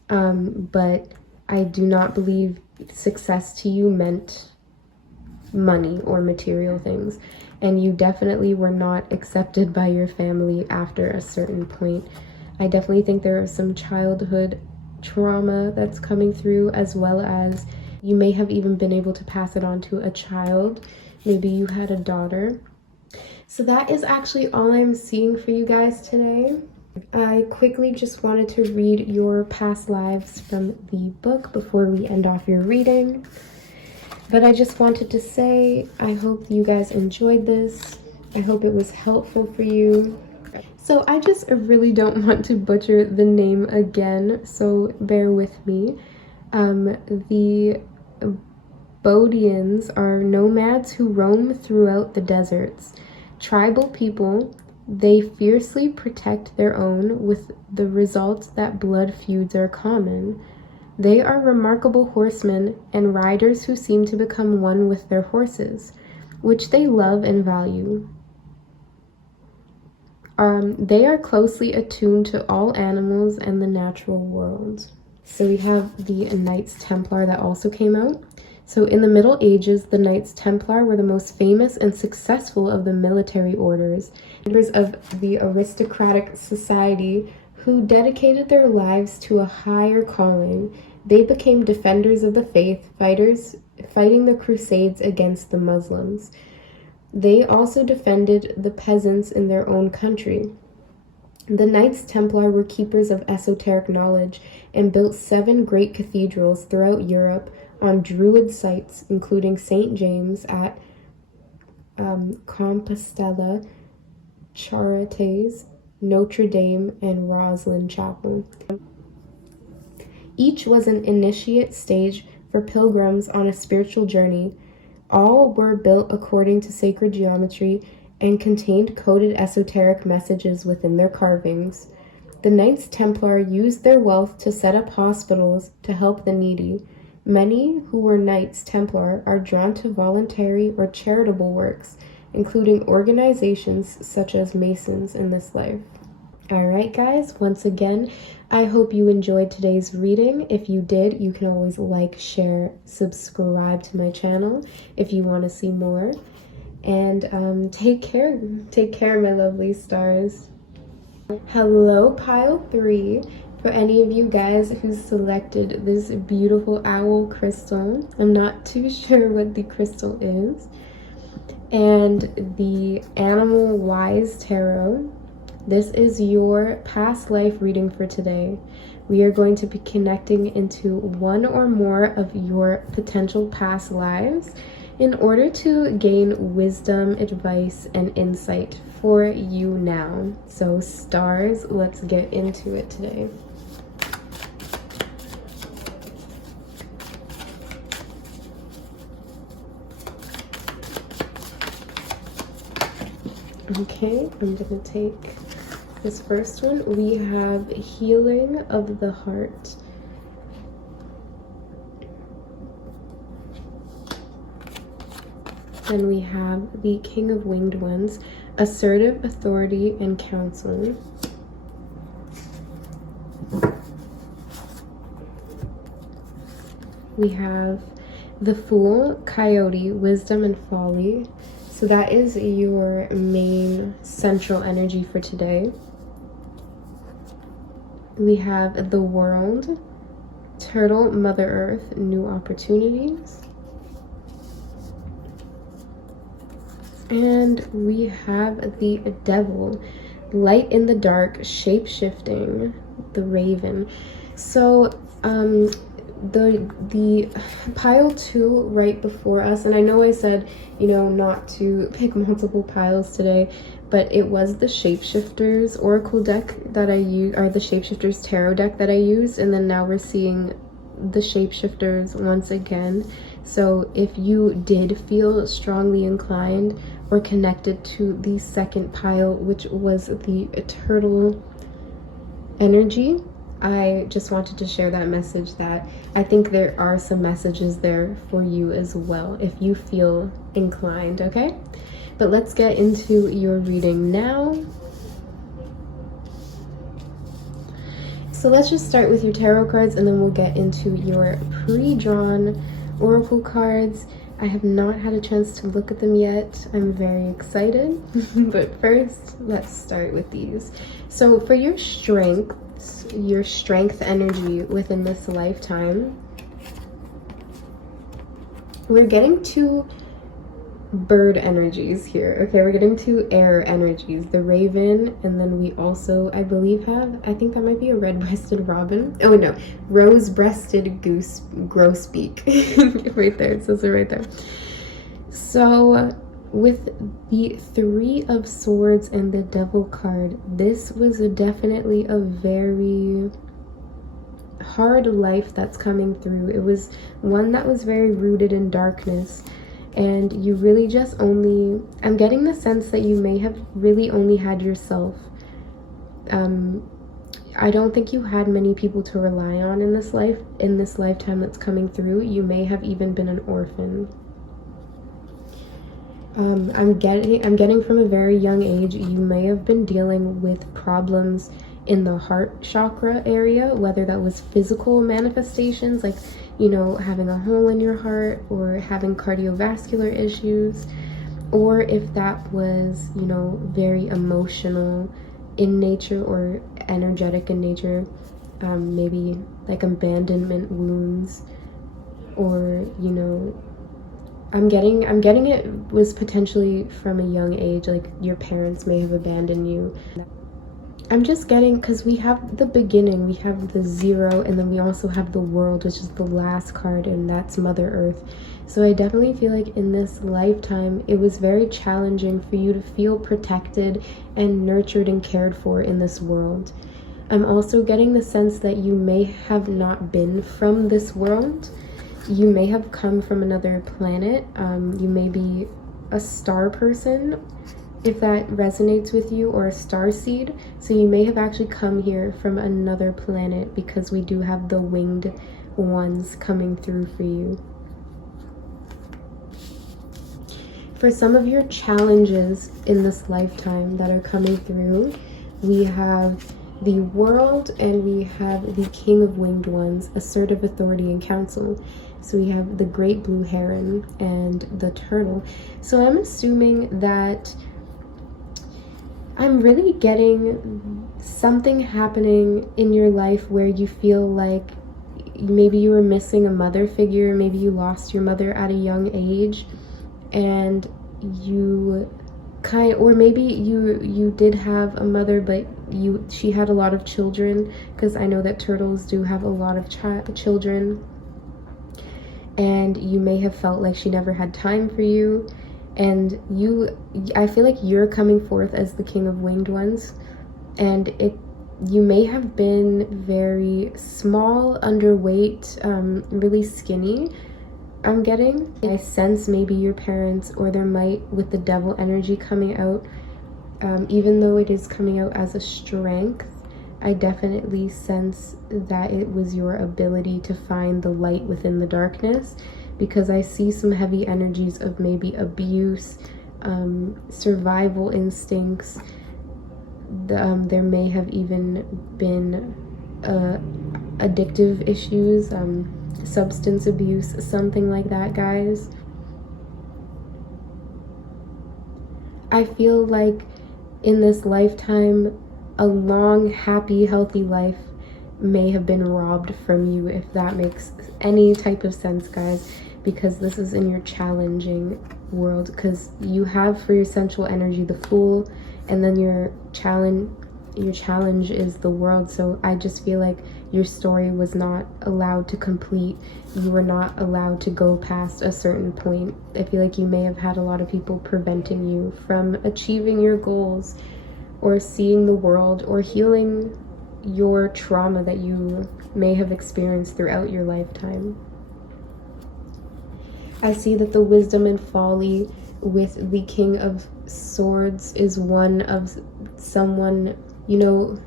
But I do not believe success to you meant money or material things. And you definitely were not accepted by your family after a certain point. I definitely think there is some childhood trauma that's coming through, as well as you may have even been able to pass it on to a child. Maybe you had a daughter. So that is actually all I'm seeing for you guys today. I quickly just wanted to read your past lives from the book before we end off your reading. But I just wanted to say, I hope you guys enjoyed this. I hope it was helpful for you. So I just really don't want to butcher the name again, so bear with me. The Bodians are nomads who roam throughout the deserts. Tribal people, they fiercely protect their own, with the result that blood feuds are common. They are remarkable horsemen and riders who seem to become one with their horses, which they love and value. They are closely attuned to all animals and the natural world. So we have the Knights Templar that also came out. So in the Middle Ages, the Knights Templar were the most famous and successful of the military orders, members of the aristocratic society who dedicated their lives to a higher calling. They became defenders of the faith, fighting the Crusades against the Muslims. They also defended the peasants in their own country. The Knights Templar were keepers of esoteric knowledge and built 7 great cathedrals throughout Europe on Druid sites, including St. James at Compostela, Chartres, Notre Dame, and Roslin Chapel. Each was an initiate stage for pilgrims on a spiritual journey. All were built according to sacred geometry and contained coded esoteric messages within their carvings. The Knights Templar used their wealth to set up hospitals to help the needy. Many who were Knights Templar are drawn to voluntary or charitable works, including organizations such as Masons in this life. Alright guys, once again, I hope you enjoyed today's reading. If you did, you can always like, share, subscribe to my channel if you want to see more. And take care. Take care, my lovely stars. Hello, pile 3. For any of you guys who selected this beautiful owl crystal, I'm not too sure what the crystal is, and the Animal Wise Tarot, this is your past life reading for today. We are going to be connecting into one or more of your potential past lives in order to gain wisdom, advice, and insight for you now. So stars, let's get into it today. Okay, I'm gonna take this first one. We have Healing of the Heart. Then we have the King of Winged Ones, Assertive Authority and Counsel. We have the Fool, Coyote, Wisdom and Folly. So that is your main central energy for today. We have the World, Turtle, Mother Earth, New Opportunities. And we have the Devil, Light in the Dark, Shape-Shifting, the Raven. So the pile 2 right before us, and I know I said, you know, not to pick multiple piles today, but it was the Shapeshifters Oracle deck that I used, or the Shapeshifters Tarot deck that I used, and then now we're seeing the Shapeshifters once again. So if you did feel strongly inclined or connected to the second pile, which was the Turtle energy, I just wanted to share that message, that I think there are some messages there for you as well if you feel inclined, okay? But let's get into your reading now. So let's just start with your tarot cards and then we'll get into your pre-drawn oracle cards. I have not had a chance to look at them yet. I'm very excited. But first, let's start with these. So for your strength energy within this lifetime, we're getting two bird energies here. Okay, we're getting two air energies, the raven, and then we also, I believe, I think that might be a red-breasted robin. Oh no, rose-breasted grosbeak. Right there, it says it right there. So with the Three of Swords and the Devil card, this was definitely a very hard life that's coming through. It was one that was very rooted in darkness. And you really just I'm getting the sense that you may have really only had yourself. I don't think you had many people to rely on in this lifetime that's coming through. You may have even been an orphan. I'm getting from a very young age, you may have been dealing with problems in the heart chakra area, whether that was physical manifestations, like, you know, having a hole in your heart or having cardiovascular issues, or if that was, you know, very emotional in nature or energetic in nature, maybe like abandonment wounds, or, you know, I'm getting it was potentially from a young age, like your parents may have abandoned you. I'm just getting, because we have the beginning, we have the 0, and then we also have the world, which is the last card, and that's Mother Earth. So I definitely feel like in this lifetime, it was very challenging for you to feel protected and nurtured and cared for in this world. I'm also getting the sense that you may have not been from this world. You may have come from another planet. You may be a star person, if that resonates with you, or a star seed. So you may have actually come here from another planet, because we do have the winged ones coming through for you. For some of your challenges in this lifetime that are coming through, we have the World and we have the King of Winged Ones, assertive authority and counsel. So we have the Great Blue Heron and the Turtle. So I'm assuming that I'm really getting something happening in your life where you feel like maybe you were missing a mother figure, maybe you lost your mother at a young age, and you or maybe you did have a mother, but she had a lot of children, because I know that turtles do have a lot of children, and you may have felt like she never had time for you. And I feel like you're coming forth as the King of Winged Ones, and you may have been very small, underweight, really skinny. I'm getting, I sense maybe your parents, or there might, with the Devil energy coming out, even though it is coming out as a strength, I definitely sense that it was your ability to find the light within the darkness, because I see some heavy energies of maybe abuse, survival instincts. There may have even been addictive issues, substance abuse, something like that, guys. I feel like in this lifetime, a long, happy, healthy life may have been robbed from you, if that makes any type of sense, guys, because this is in your challenging world, because you have for your sensual energy the Fool, and then your challenge is the World. So I just feel like your story was not allowed to complete. You were not allowed to go past a certain point. I feel like you may have had a lot of people preventing you from achieving your goals, or seeing the world, or healing your trauma that you may have experienced throughout your lifetime. I see that the Wisdom and Folly with the King of Swords is one of someone, you know,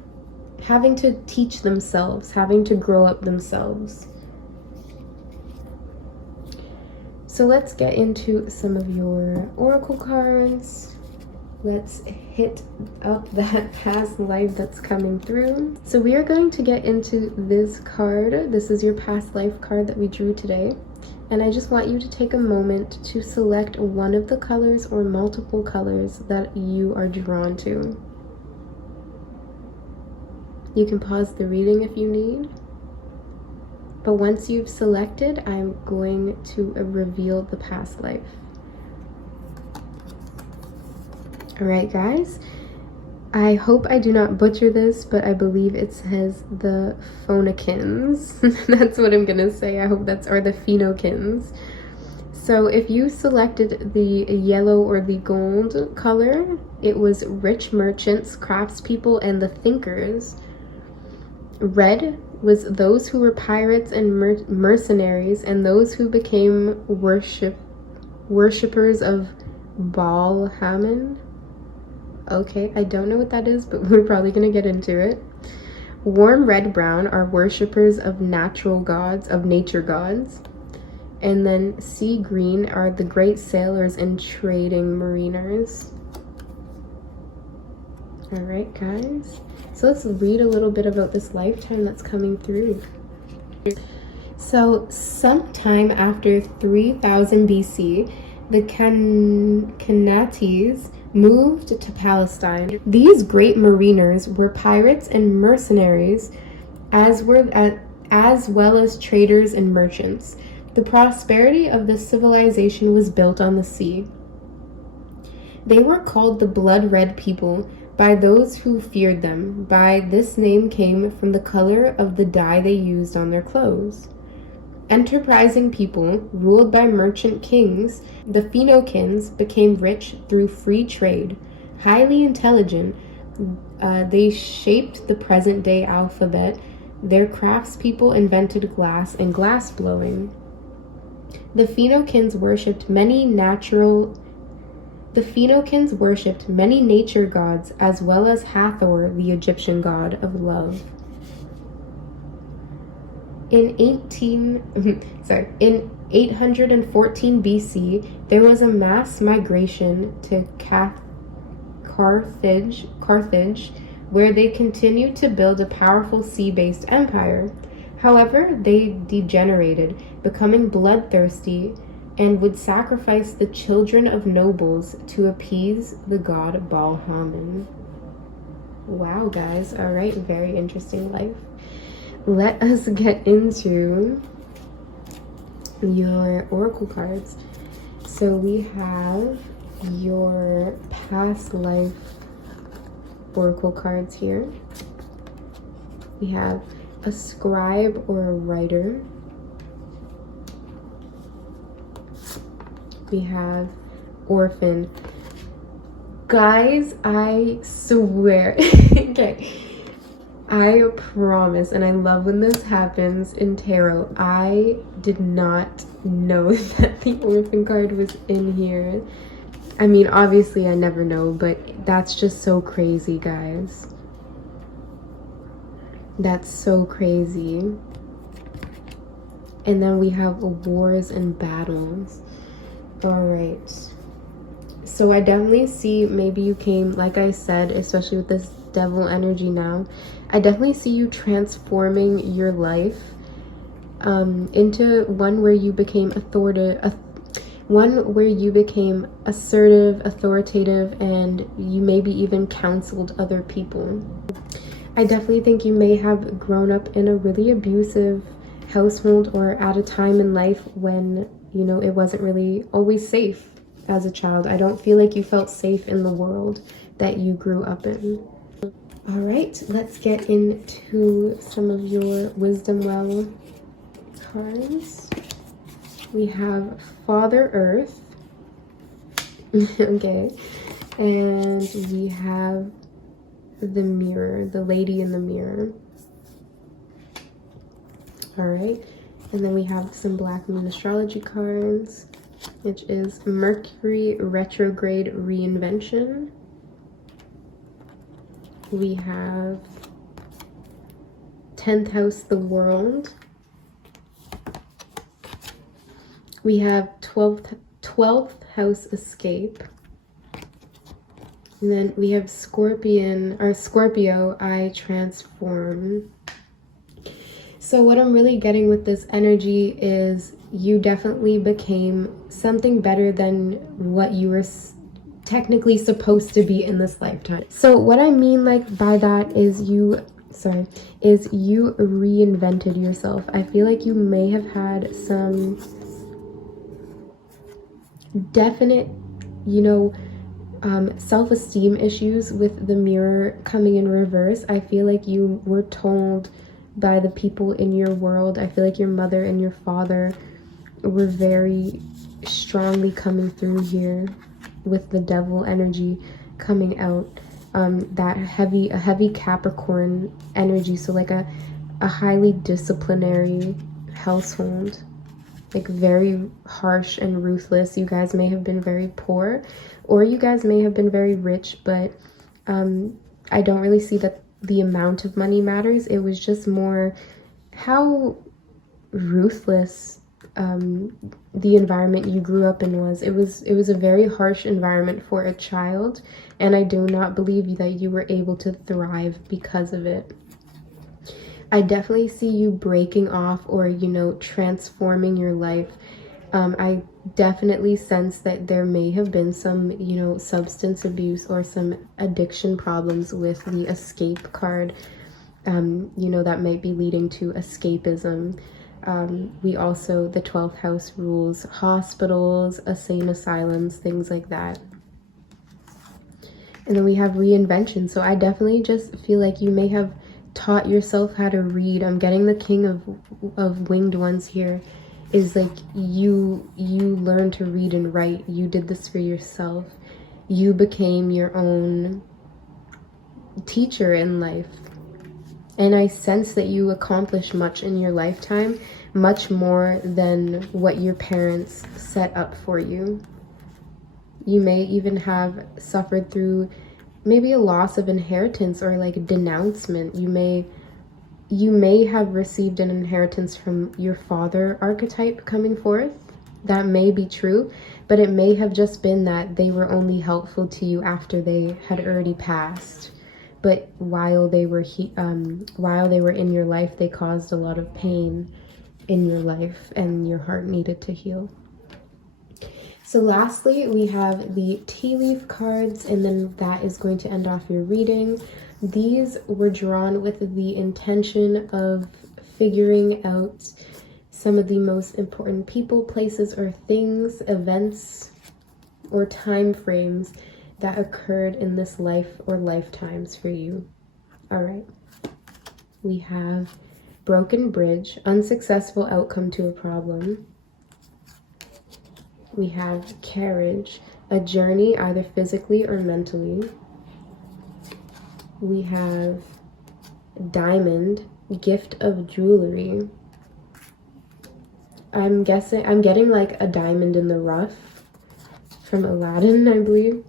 having to teach themselves, having to grow up themselves. So let's get into some of your oracle cards. Let's hit up that past life that's coming through. So we are going to get into this card. This is your past life card that we drew today. And I just want you to take a moment to select one of the colors or multiple colors that you are drawn to. You can pause the reading if you need. But once you've selected, I'm going to reveal the past life. All right, guys. I hope I do not butcher this, but I believe it says the Phonokins. That's what I'm gonna say. I hope that's, or the Phenokins. So if you selected the yellow or the gold color, it was rich merchants, craftspeople, and the thinkers. Red was those who were pirates and mercenaries, and those who became worshippers of Baal Hammon. Okay, I don't know what that is, but we're probably gonna get into it. Warm red-brown are worshippers of natural gods, of nature gods. And then sea green are the great sailors and trading mariners. All right, guys. So let's read a little bit about this lifetime that's coming through. So sometime after 3000 BC, the Kanates moved to Palestine. These great mariners were pirates and mercenaries, as well as traders and merchants. The prosperity of this civilization was built on the sea. They were called the Blood Red people by those who feared them. By this name came from the color of the dye they used on their clothes. Enterprising people, ruled by merchant kings, the Phenokins became rich through free trade. Highly intelligent, they shaped the present-day alphabet. Their craftspeople invented glass and glass blowing. The Phenokins worshipped many nature gods, as well as Hathor, the Egyptian god of love. In 814 BC, there was a mass migration to Carthage, where they continued to build a powerful sea-based empire. However, they degenerated, becoming bloodthirsty, and would sacrifice the children of nobles to appease the god Baal Hammon. Wow, guys. All right, very interesting life. Let us get into your oracle cards. So we have your past life oracle cards here. We have a scribe or a writer. We have orphan. Guys, I swear. Okay. I promise, and I love when this happens in tarot, I did not know that the orphan card was in here. I mean, obviously I never know, but that's just so crazy, guys. That's so crazy. And then we have wars and battles. All right. So I definitely see maybe you came, like I said, especially with this devil energy now, I definitely see you transforming your life into one where you became authoritative, one where you became assertive, authoritative, and you maybe even counseled other people. I definitely think you may have grown up in a really abusive household, or at a time in life when, you know, it wasn't really always safe as a child. I don't feel like you felt safe in the world that you grew up in. All right, let's get into some of your wisdom well cards. We have Father Earth. Okay. And we have the mirror, the lady in the mirror. All right. And then we have some Black Moon astrology cards, which is Mercury retrograde reinvention. We have 10th house, the world. We have 12th house, escape. And then we have Scorpio, I transform. So what I'm really getting with this energy is you definitely became something better than what you were technically supposed to be in this lifetime. So what I mean like by that is you reinvented yourself. I feel like you may have had some definite, self-esteem issues with the mirror coming in reverse. I feel like you were told by the people in your world, I feel like your mother and your father were very strongly coming through here with the devil energy coming out. That a heavy Capricorn energy, so like a highly disciplinary household, like very harsh and ruthless. You guys may have been very poor, or you guys may have been very rich, but I don't really see that the amount of money matters. It was just more how ruthless the environment you grew up in was. It was a very harsh environment for a child, and I do not believe that you were able to thrive because of it. I definitely see you breaking off or, transforming your life. I definitely sense that there may have been some, substance abuse or some addiction problems with the escape card, that might be leading to escapism. We also, the 12th house rules hospitals, insane asylums, things like that. And then we have reinvention. So I definitely just feel like you may have taught yourself how to read. I'm getting the king of winged ones here. Is like you learned to read and write. You did this for yourself. You became your own teacher in life. And I sense that you accomplished much in your lifetime, much more than what your parents set up for you. You may even have suffered through maybe a loss of inheritance or like denouncement. You may have received an inheritance from your father archetype coming forth. That may be true, but it may have just been that they were only helpful to you after they had already passed. But while they were in your life, they caused a lot of pain in your life, and your heart needed to heal. So lastly, we have the tea leaf cards, and then that is going to end off your reading. These were drawn with the intention of figuring out some of the most important people, places, or things, events, or time frames that occurred in this life or lifetimes for you. All right. We have broken bridge, unsuccessful outcome to a problem. We have carriage, a journey either physically or mentally. We have diamond, gift of jewelry. I'm getting like a diamond in the rough from Aladdin, I believe.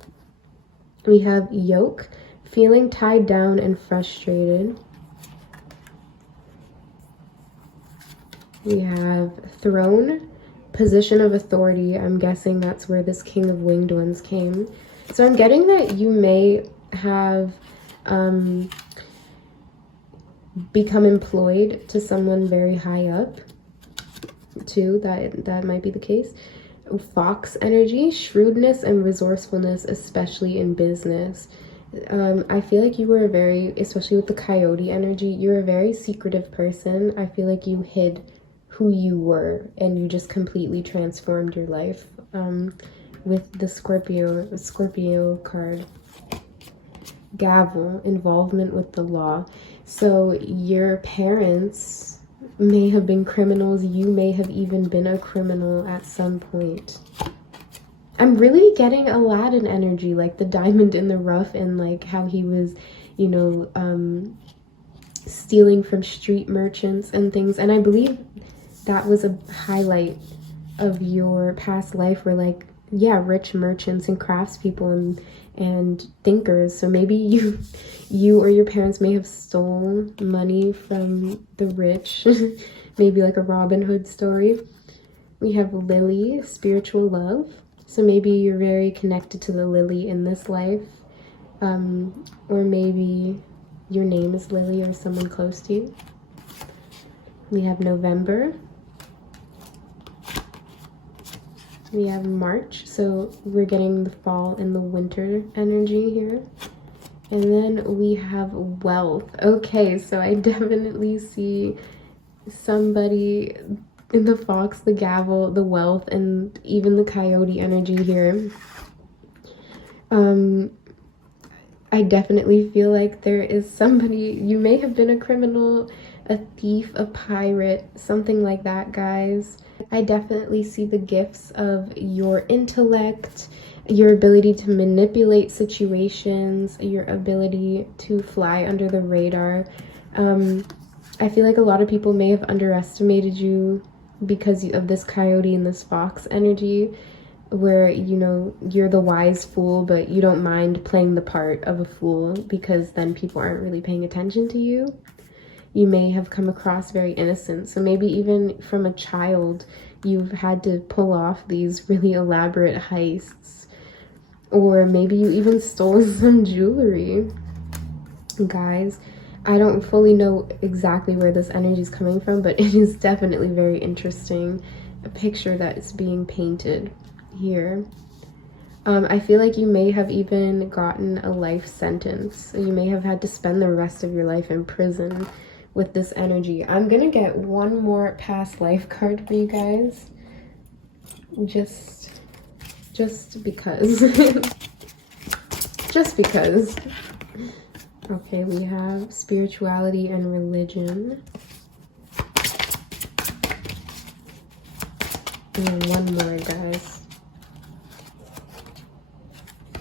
We have yoke, feeling tied down and frustrated. We have throne, position of authority. I'm guessing that's where this king of winged ones came. So I'm getting that you may have become employed to someone very high up too. That might be the case. Fox energy, shrewdness and resourcefulness, especially in business. I feel like you were especially with the coyote energy, you're a very secretive person. I feel like you hid who you were and you just completely transformed your life with the Scorpio card. Gavel, involvement with the law. So your parents may have been criminals. You may have even been a criminal at some point. I'm really getting Aladdin energy, like the diamond in the rough, and like how he was, stealing from street merchants and things. And I believe that was a highlight of your past life, where like yeah, rich merchants and craftspeople and thinkers. So maybe you or your parents may have stolen money from the rich, maybe like a Robin Hood story. We have Lily, spiritual love. So maybe you're very connected to the Lily in this life. Or maybe your name is Lily or someone close to you. We have November. We have March, so we're getting the fall and the winter energy here. And then we have wealth. Okay, so I definitely see somebody in the fox, the gavel, the wealth, and even the coyote energy here. I definitely feel like there is somebody, you may have been a criminal, a thief, a pirate, something like that, guys. I definitely see the gifts of your intellect, your ability to manipulate situations, your ability to fly under the radar. I feel like a lot of people may have underestimated you because of this coyote and this fox energy, where, you know, you're the wise fool, but you don't mind playing the part of a fool because then people aren't really paying attention to you. You may have come across very innocent. So maybe even from a child, you've had to pull off these really elaborate heists. Or maybe you even stole some jewelry. Guys, I don't fully know exactly where this energy is coming from, but it is definitely very interesting. A picture that is being painted here. I feel like you may have even gotten a life sentence. You may have had to spend the rest of your life in prison with this energy. I'm gonna get one more past life card for you guys. Just because. Just because. Okay, we have spirituality and religion. And one more, guys.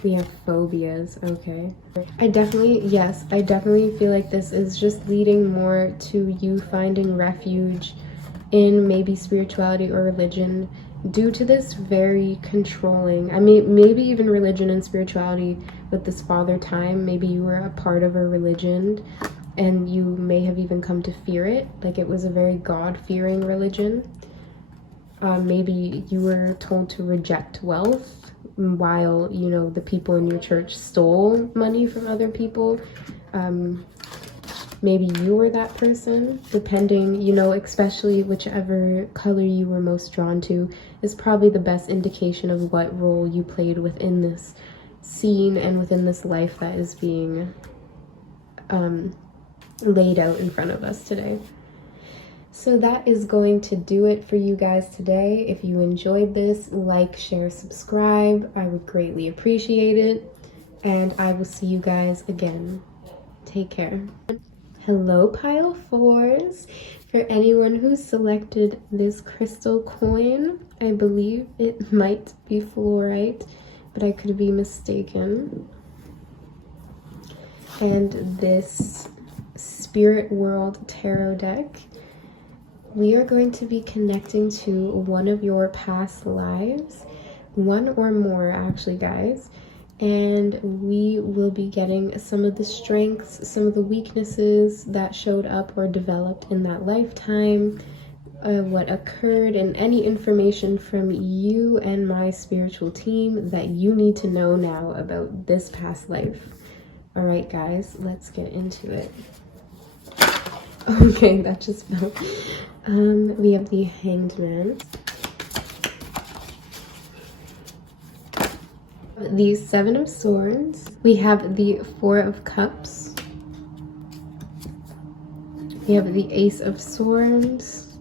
We have phobias. Okay. I definitely feel like this is just leading more to you finding refuge in maybe spirituality or religion due to this very controlling, I mean, maybe even religion and spirituality with this father time. Maybe you were a part of a religion and you may have even come to fear it, like it was a very God-fearing religion. Maybe you were told to reject wealth while, you know, the people in your church stole money from other people. Maybe you were that person, depending, you know, especially whichever color you were most drawn to is probably the best indication of what role you played within this scene and within this life that is being laid out in front of us today. So that is going to do it for you guys today. If you enjoyed this, like, share, subscribe. I would greatly appreciate it. And I will see you guys again. Take care. Hello, pile fours. For anyone who selected this crystal coin, I believe it might be fluorite, but I could be mistaken. And this Spirit World Tarot deck. We are going to be connecting to one of your past lives, one or more actually, guys, and we will be getting some of the strengths, some of the weaknesses that showed up or developed in that lifetime, what occurred, and any information from you and my spiritual team that you need to know now about this past life. All right, guys, let's get into it. Okay, that just fell. We have the Hanged Man, the Seven of Swords, we have the Four of Cups, we have the Ace of Swords,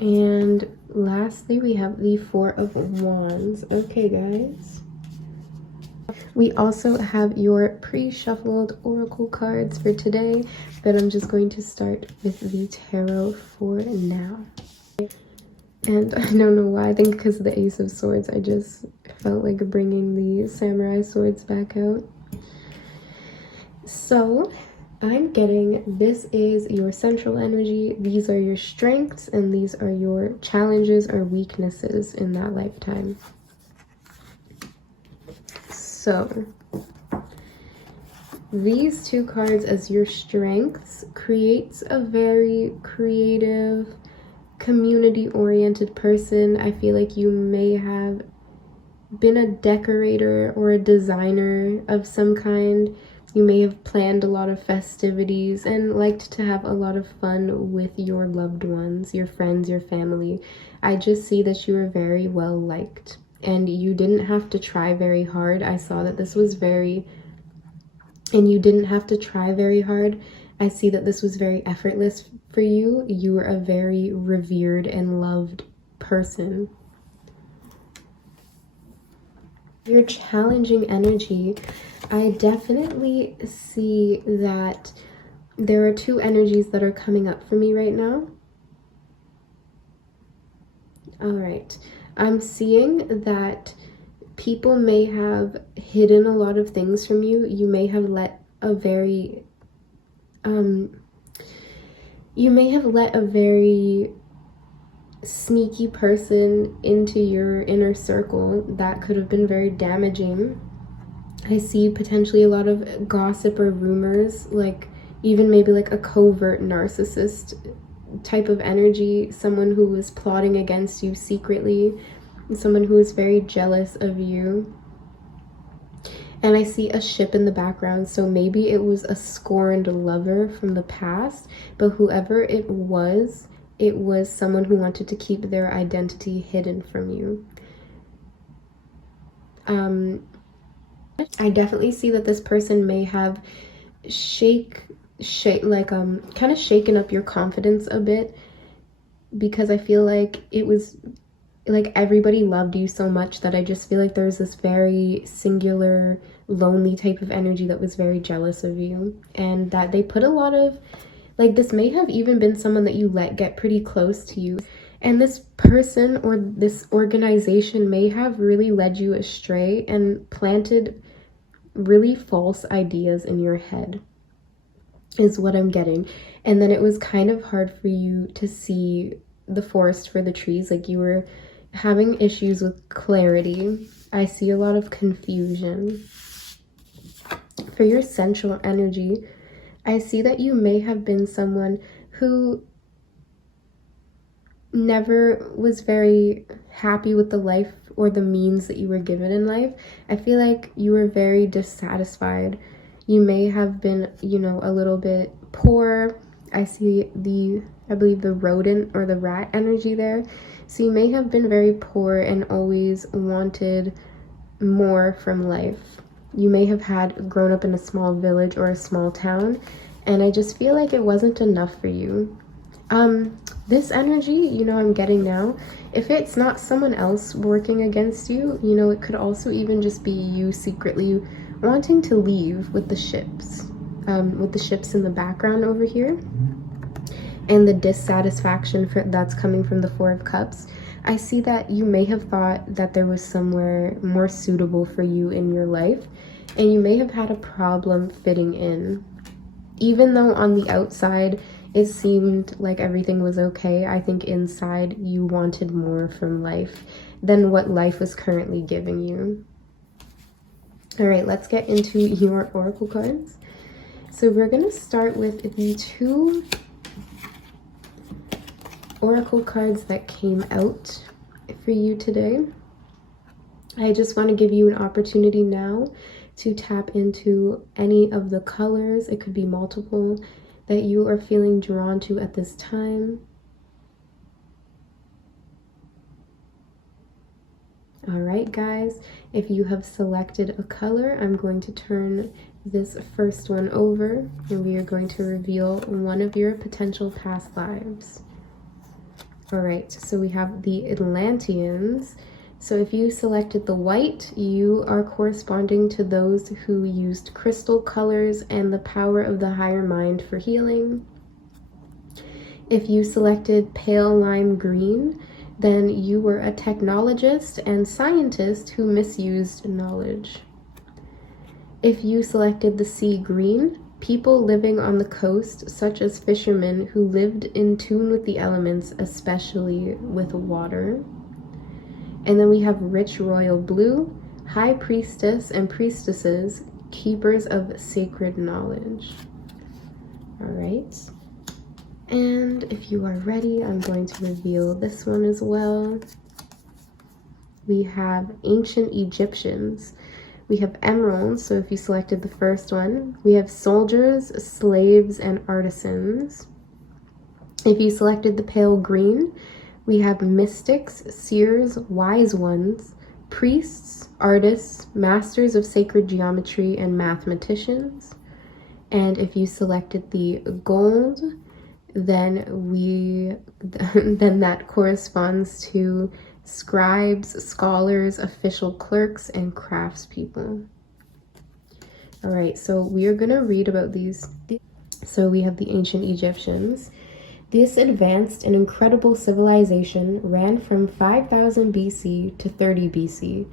and lastly we have the Four of Wands. Okay, guys. We also have your pre-shuffled oracle cards for today, but I'm just going to start with the tarot for now. And I don't know why, I think because of the Ace of Swords, I just felt like bringing the samurai swords back out. So I'm getting, this is your central energy, these are your strengths, and these are your challenges or weaknesses in that lifetime. So these two cards as your strengths creates a very creative, community-oriented person. I feel like you may have been a decorator or a designer of some kind. You may have planned a lot of festivities and liked to have a lot of fun with your loved ones, your friends, your family. I just see that you were very well liked and you didn't have to try very hard. I saw that this was very, and you didn't have to try very hard. I see that this was very effortless for you. You were a very revered and loved person. Your challenging energy, I definitely see that there are two energies that are coming up for me right now. All right, I'm seeing that people may have hidden a lot of things from you. You may have let a very sneaky person into your inner circle that could have been very damaging. I see potentially a lot of gossip or rumors, like even maybe like a covert narcissist type of energy, someone who was plotting against you secretly, someone who is very jealous of you. And I see a ship in the background, so maybe it was a scorned lover from the past, but whoever it was someone who wanted to keep their identity hidden from you. I definitely see that this person may have kind of shaken up your confidence a bit, because I feel like it was like everybody loved you so much that I just feel like there's this very singular, lonely type of energy that was very jealous of you, and that they put a lot of, like, this may have even been someone that you let get pretty close to you, and this person or this organization may have really led you astray and planted really false ideas in your head, is what I'm getting. And then it was kind of hard for you to see the forest for the trees, like you were having issues with clarity. I see a lot of confusion. For your central energy, I see that you may have been someone who never was very happy with the life or the means that you were given in life. I feel like you were very dissatisfied. You may have been, a little bit poor. I see I believe the rodent or the rat energy there. So you may have been very poor and always wanted more from life. You may have grown up in a small village or a small town, and I just feel like it wasn't enough for you. This energy, I'm getting now, if it's not someone else working against you, it could also even just be you secretly wanting to leave with the ships in the background over here, and the dissatisfaction that's coming from the Four of Cups. I see that you may have thought that there was somewhere more suitable for you in your life, and you may have had a problem fitting in. Even though on the outside it seemed like everything was okay, I think inside you wanted more from life than what life was currently giving you. All right, let's get into your oracle cards. So we're going to start with the two oracle cards that came out for you today. I just want to give you an opportunity now to tap into any of the colors, it could be multiple, that you are feeling drawn to at this time. All right, guys, if you have selected a color, I'm going to turn this first one over, and we are going to reveal one of your potential past lives. All right, so we have the Atlanteans. So if you selected the white, you are corresponding to those who used crystal colors and the power of the higher mind for healing. If you selected pale lime green, then you were a technologist and scientist who misused knowledge. If you selected the sea green, people living on the coast, such as fishermen who lived in tune with the elements, especially with water. And then we have rich royal blue, high priestess and priestesses, keepers of sacred knowledge. All right. And if you are ready, I'm going to reveal this one as well. We have ancient Egyptians. We have emeralds, so if you selected the first one. We have soldiers, slaves, and artisans. If you selected the pale green, we have mystics, seers, wise ones, priests, artists, masters of sacred geometry, and mathematicians. And if you selected the gold, then that corresponds to scribes, scholars, official clerks, and craftspeople. All right, so we are going to read about these. So we have the ancient Egyptians. This advanced and incredible civilization ran from 5000 BC to 30 BC.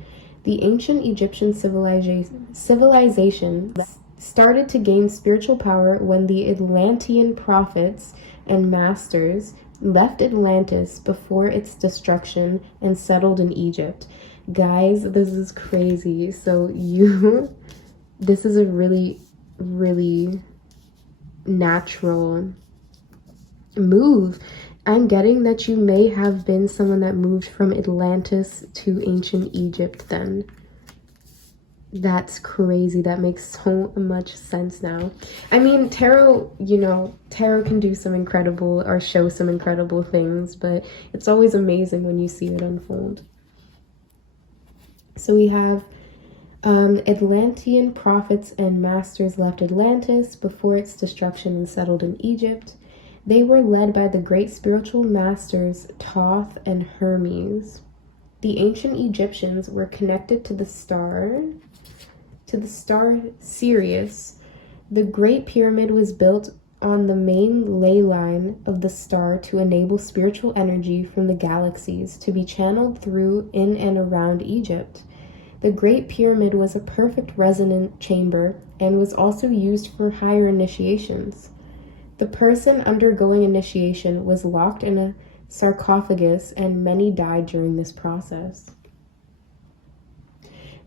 The ancient Egyptian civilization started to gain spiritual power when the Atlantean prophets and masters left Atlantis before its destruction and settled in Egypt. Guys, this is crazy. So this is a really, really natural move. I'm getting that you may have been someone that moved from Atlantis to ancient Egypt then. That's crazy. That makes so much sense now. I mean, tarot, tarot can do some incredible or show some incredible things, but it's always amazing when you see it unfold. So we have Atlantean prophets and masters left Atlantis before its destruction and settled in Egypt. They were led by the great spiritual masters Thoth and Hermes. The ancient Egyptians were connected to the star Sirius. The Great Pyramid was built on the main ley line of the star to enable spiritual energy from the galaxies to be channeled through, in, and around Egypt. The Great Pyramid was a perfect resonant chamber and was also used for higher initiations. The person undergoing initiation was locked in a sarcophagus, and many died during this process.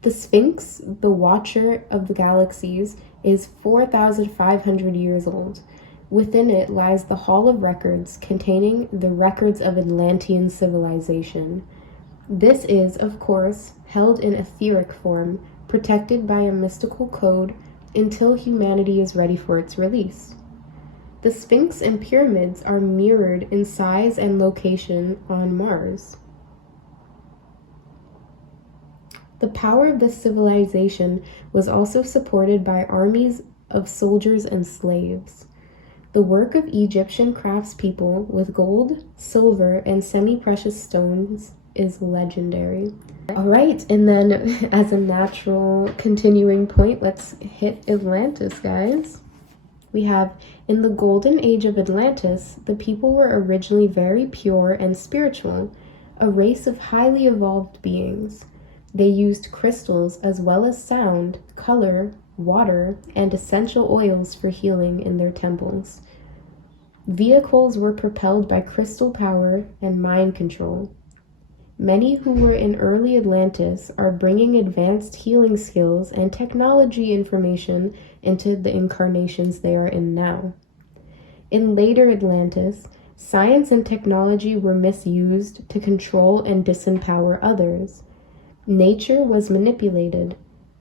The Sphinx, the watcher of the galaxies, is 4,500 years old. Within it lies the Hall of Records, containing the records of Atlantean civilization. This is, of course, held in etheric form, protected by a mystical code until humanity is ready for its release. The Sphinx and pyramids are mirrored in size and location on Mars. The power of this civilization was also supported by armies of soldiers and slaves. The work of Egyptian craftspeople with gold, silver, and semi-precious stones is legendary. All right, and then as a natural continuing point, let's hit Atlantis, guys. We have, in the golden age of Atlantis, the people were originally very pure and spiritual, a race of highly evolved beings. They used crystals as well as sound, color, water, and essential oils for healing in their temples. Vehicles were propelled by crystal power and mind control. Many who were in early Atlantis are bringing advanced healing skills and technology information into the incarnations they are in now. In later Atlantis, science and technology were misused to control and disempower others. Nature was manipulated,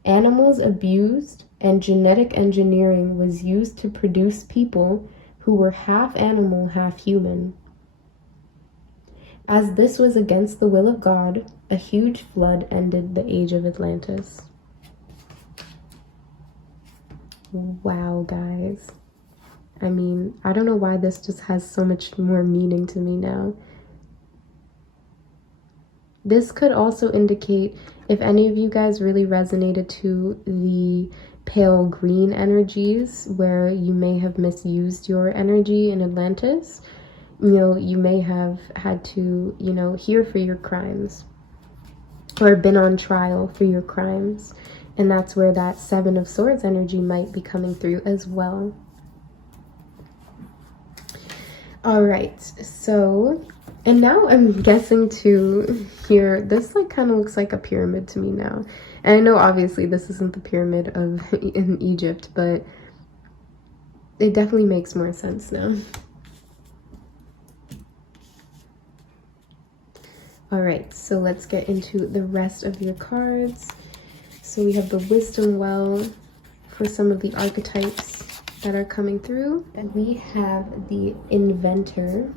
animals abused, and genetic engineering was used to produce people who were half animal, half human. As this was against the will of God, a huge flood ended the age of Atlantis. Wow, guys. I mean, I don't know why this just has so much more meaning to me now. This could also indicate if any of you guys really resonated to the pale green energies, where you may have misused your energy in Atlantis. You may have had to, hear for your crimes or been on trial for your crimes. And that's where that Seven of Swords energy might be coming through as well. All right, so And now I'm guessing too here, this like kind of looks like a pyramid to me now. And I know obviously this isn't the pyramid of in Egypt, but it definitely makes more sense now. All right, so let's get into the rest of your cards. So we have the Wisdom Well for some of the archetypes that are coming through. And we have the Inventor.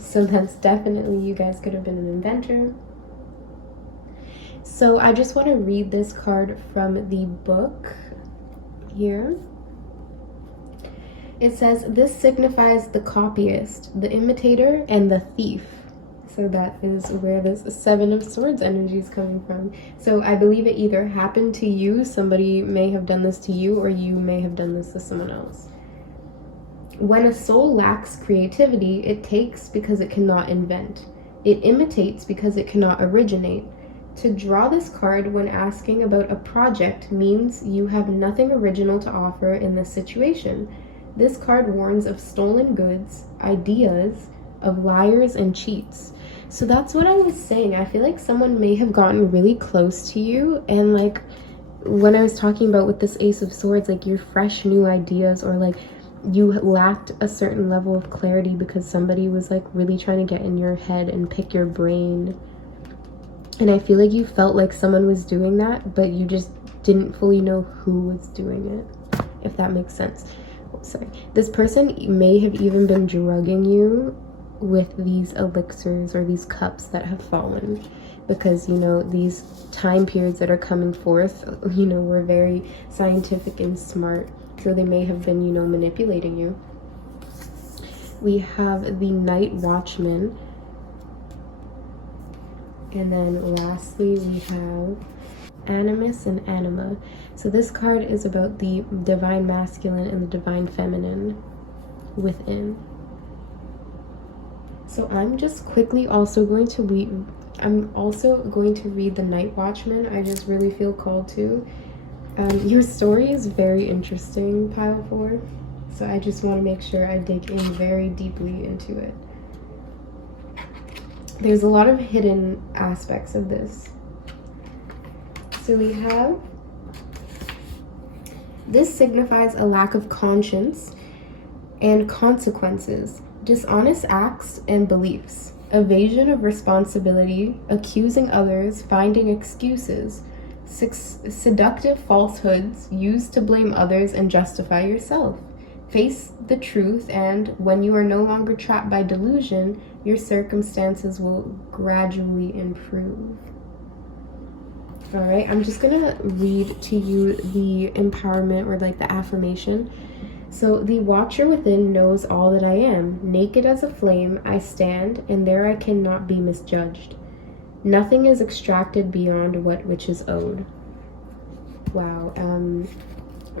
So that's definitely, you guys could have been an inventor. So I just want to read this card from the book here. It says, this signifies the copyist, the imitator, and the thief. So that is where this Seven of Swords energy is coming from. So I believe it either happened to you, somebody may have done this to you, or you may have done this to someone else. When a soul lacks creativity, it takes because it cannot invent. It imitates because it cannot originate. To draw this card when asking about a project means you have nothing original to offer in this situation. This card warns of stolen goods, ideas, of liars and cheats. So that's what I was saying. I feel like someone may have gotten really close to you, and like when I was talking about with this Ace of Swords, like your fresh new ideas, or like you lacked a certain level of clarity because somebody was like really trying to get in your head and pick your brain. And I feel like you felt like someone was doing that, but you just didn't fully know who was doing it, if that makes sense. Oh, sorry. This person may have even been drugging you with these elixirs or these cups that have fallen, because, you know, these time periods that are coming forth, you know, were very scientific and smart. So they may have been, you know, manipulating you. We have the Night Watchman. And then lastly, we have Animus and Anima. So this card is about the divine masculine and the divine feminine within. So I'm just quickly also going to read, the Night Watchman. I just really feel called to. Your story is very interesting, Pile 4. So I just want to make sure I dig in very deeply into it. There's a lot of hidden aspects of this. So we have, this signifies a lack of conscience and consequences, dishonest acts and beliefs, evasion of responsibility, accusing others, finding excuses, seductive falsehoods used to blame others and justify yourself. Face the truth, and when you are no longer trapped by delusion, your circumstances will gradually improve. All right, I'm just gonna read to you the empowerment, or like the affirmation. So the watcher within knows all that I am. Naked as a flame, I stand, and there I cannot be misjudged. Nothing is extracted beyond which is owed. Wow.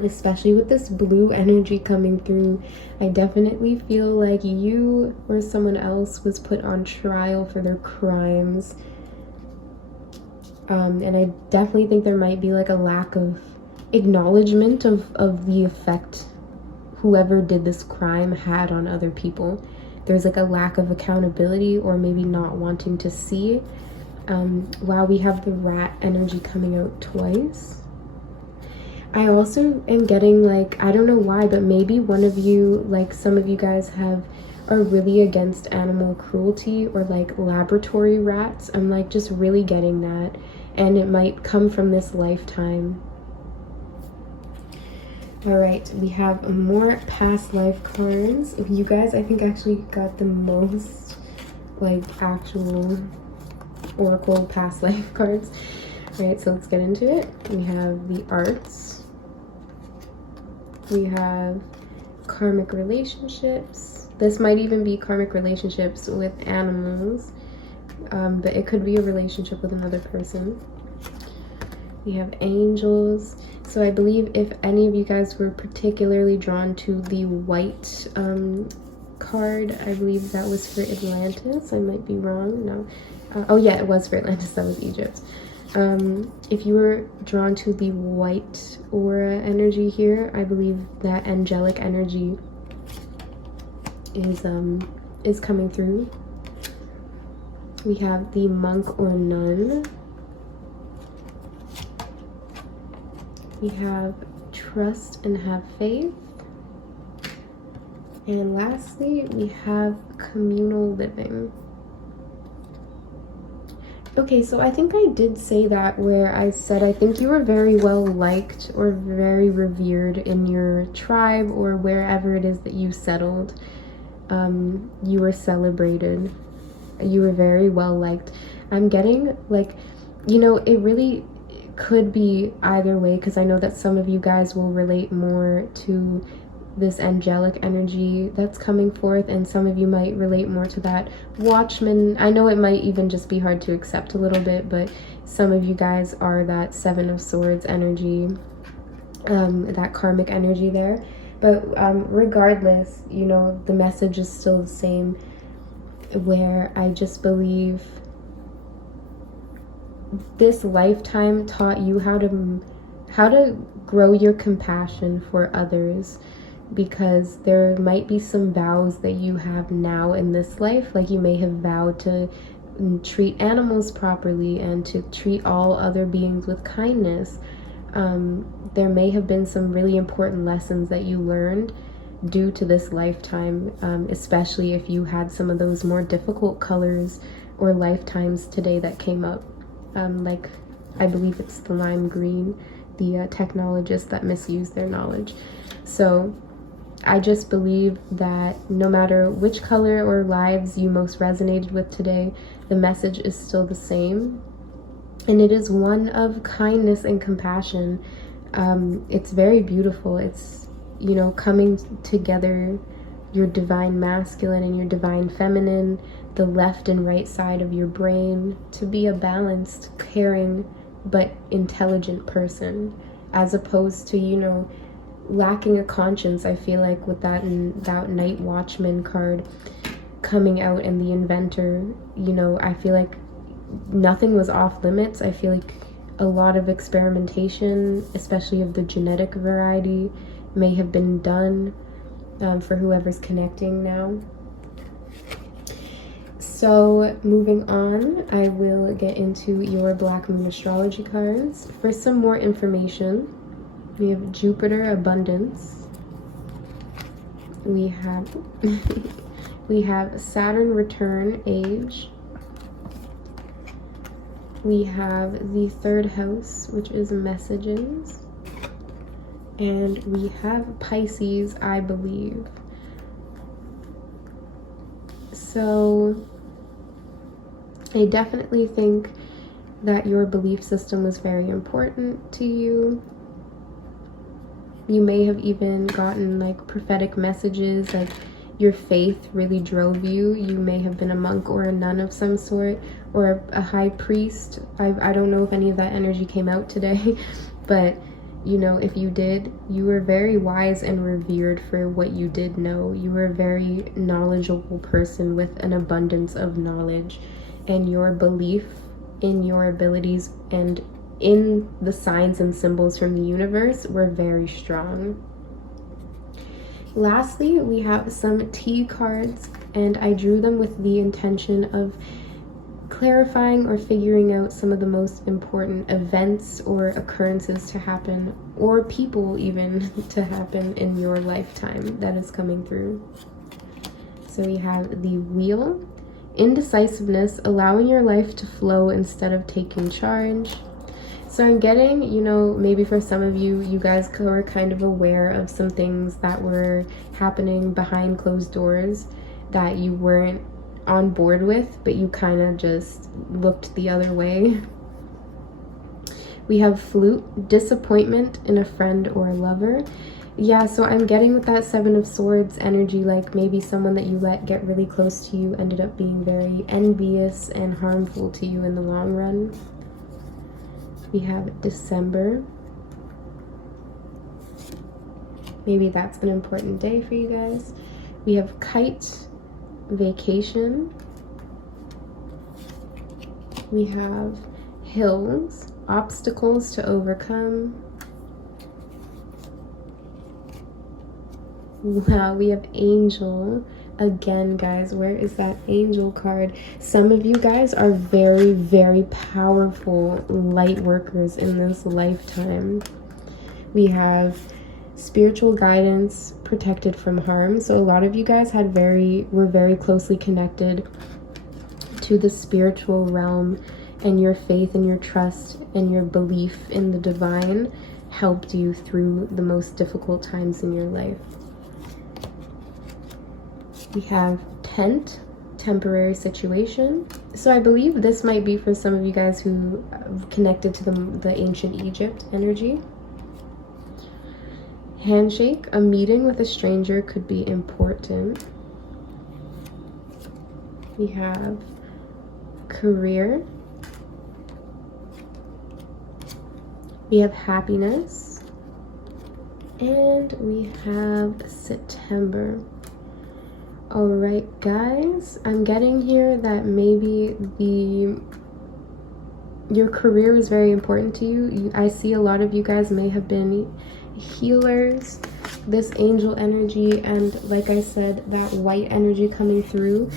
Especially with this blue energy coming through, I definitely feel like you or someone else was put on trial for their crimes. And I definitely think there might be like a lack of acknowledgement of the effect whoever did this crime had on other people. There's like a lack of accountability, or maybe not wanting to see. Wow, we have the rat energy coming out twice. I also am getting like, I don't know why, but maybe one of you, like some of you guys are really against animal cruelty, or like laboratory rats. I'm like just really getting that, and it might come from this lifetime. All right, we have more past life cards. You guys, I think, actually got the most like actual oracle past life cards. All right, so let's get into it. We have the arts. We have karmic relationships. This might even be karmic relationships with animals, but it could be a relationship with another person. We have angels. So I believe if any of you guys were particularly drawn to the white card, I believe that was for Atlantis. I might be wrong. No. Oh yeah, it was for Atlantis. That was Egypt. If you were drawn to the white aura energy here, I believe that angelic energy is coming through. We have the monk or nun. We have trust and have faith. And lastly, we have communal living. Okay, so I think I did say that where I said I think you were very well liked or very revered in your tribe or wherever it is that you settled. You were celebrated. You were very well liked. I'm getting like, you know, it really could be either way, because I know that some of you guys will relate more to this angelic energy that's coming forth, and some of you might relate more to that watchman. I know it might even just be hard to accept a little bit, but some of you guys are that Seven of Swords energy, that karmic energy there. But regardless, you know, the message is still the same, where I just believe this lifetime taught you how to grow your compassion for others, because there might be some vows that you have now in this life, like you may have vowed to treat animals properly and to treat all other beings with kindness. There may have been some really important lessons that you learned due to this lifetime, especially if you had some of those more difficult colors or lifetimes today that came up. Like, I believe it's the lime green, the technologists that misuse their knowledge. So I just believe that no matter which color or lives you most resonated with today, the message is still the same. And it is one of kindness and compassion. It's very beautiful. It's, you know, coming together your divine masculine and your divine feminine, the left and right side of your brain, to be a balanced, caring, but intelligent person, as opposed to, you know, lacking a conscience. I feel like with that Night Watchman card coming out and the inventor, you know, I feel like nothing was off limits. I feel like a lot of experimentation, especially of the genetic variety, may have been done for whoever's connecting now. So moving on, I will get into your Black Moon astrology cards. For some more information, we have Jupiter abundance. We have we have Saturn return age. We have the third house, which is messages. And we have Pisces, I believe. So I definitely think that your belief system was very important to you. You may have even gotten like prophetic messages, like your faith really drove you. You may have been a monk or a nun of some sort, or a high priest. I don't know if any of that energy came out today, but you know, if you did, you were very wise and revered for what you did know. You were a very knowledgeable person with an abundance of knowledge, and your belief in your abilities and in the signs and symbols from the universe were very strong. Lastly, we have some T cards, and I drew them with the intention of clarifying or figuring out some of the most important events or occurrences to happen, or people even to happen in your lifetime that is coming through. So we have the Wheel, indecisiveness, allowing your life to flow instead of taking charge. So I'm getting, you know, maybe for some of you, you guys were kind of aware of some things that were happening behind closed doors that you weren't on board with, but you kind of just looked the other way. We have Flute, disappointment in a friend or a lover. Yeah, so I'm getting with that Seven of Swords energy, like maybe someone that you let get really close to you ended up being very envious and harmful to you in the long run. We have December. Maybe that's an important day for you guys. We have Kite, vacation. We have Hills, obstacles to overcome. Wow, we have Angel, again, guys. Where is that angel card? Some of you guys are very, very powerful light workers in this lifetime. We have spiritual guidance, protected from harm. So a lot of you guys were very closely connected to the spiritual realm, and your faith and your trust and your belief in the divine helped you through the most difficult times in your life. We have tent, temporary situation. So I believe this might be for some of you guys who connected to the ancient Egypt energy. Handshake, a meeting with a stranger could be important. We have career. We have happiness. And we have September. All right, guys, I'm getting here that maybe your career is very important to you. I see a lot of you guys may have been healers. This angel energy and, like I said, that white energy coming through,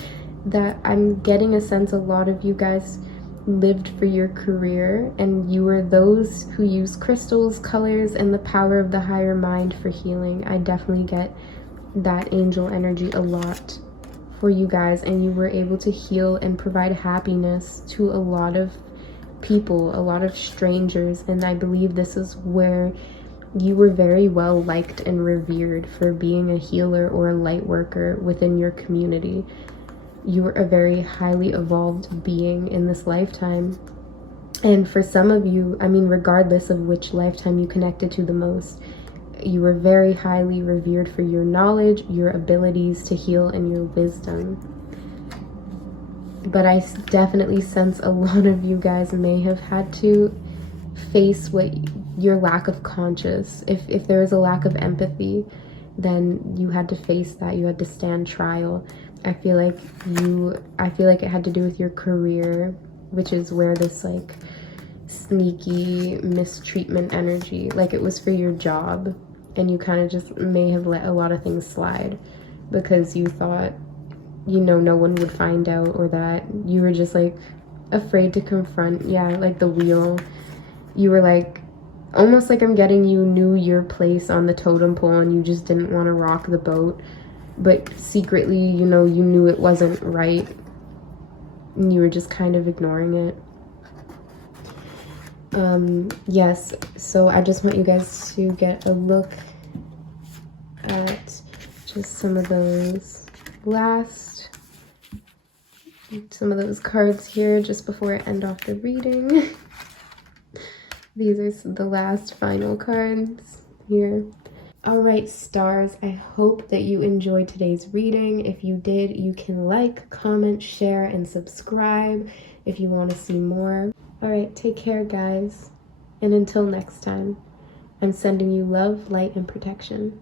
that I'm getting a sense a lot of you guys lived for your career, and you were those who use crystals, colors, and the power of the higher mind for healing. I definitely get that angel energy a lot for you guys, and you were able to heal and provide happiness to a lot of people, a lot of strangers. And I believe this is where you were very well liked and revered for being a healer or a light worker within your community. You were a very highly evolved being in this lifetime. And for some of you, I mean, regardless of which lifetime you connected to the most, you were very highly revered for your knowledge, your abilities to heal, and your wisdom. But I definitely sense a lot of you guys may have had to face your lack of conscious. If there was a lack of empathy, then you had to face that. You had to stand trial. I feel like it had to do with your career, which is where this like sneaky mistreatment energy, like it was for your job, and you kind of just may have let a lot of things slide because you thought, no one would find out, or that you were just like afraid to confront, like the wheel. You were like, almost like I'm getting, you knew your place on the totem pole and you just didn't want to rock the boat, but secretly, you knew it wasn't right, and you were just kind of ignoring it. Yes, so I just want you guys to get a look at just some of those cards here just before I end off the reading. These are the last final cards here. All right, stars, I hope that you enjoyed today's reading. If you did, you can like, comment, share, and subscribe if you want to see more. All right, take care, guys. And until next time, I'm sending you love, light, and protection.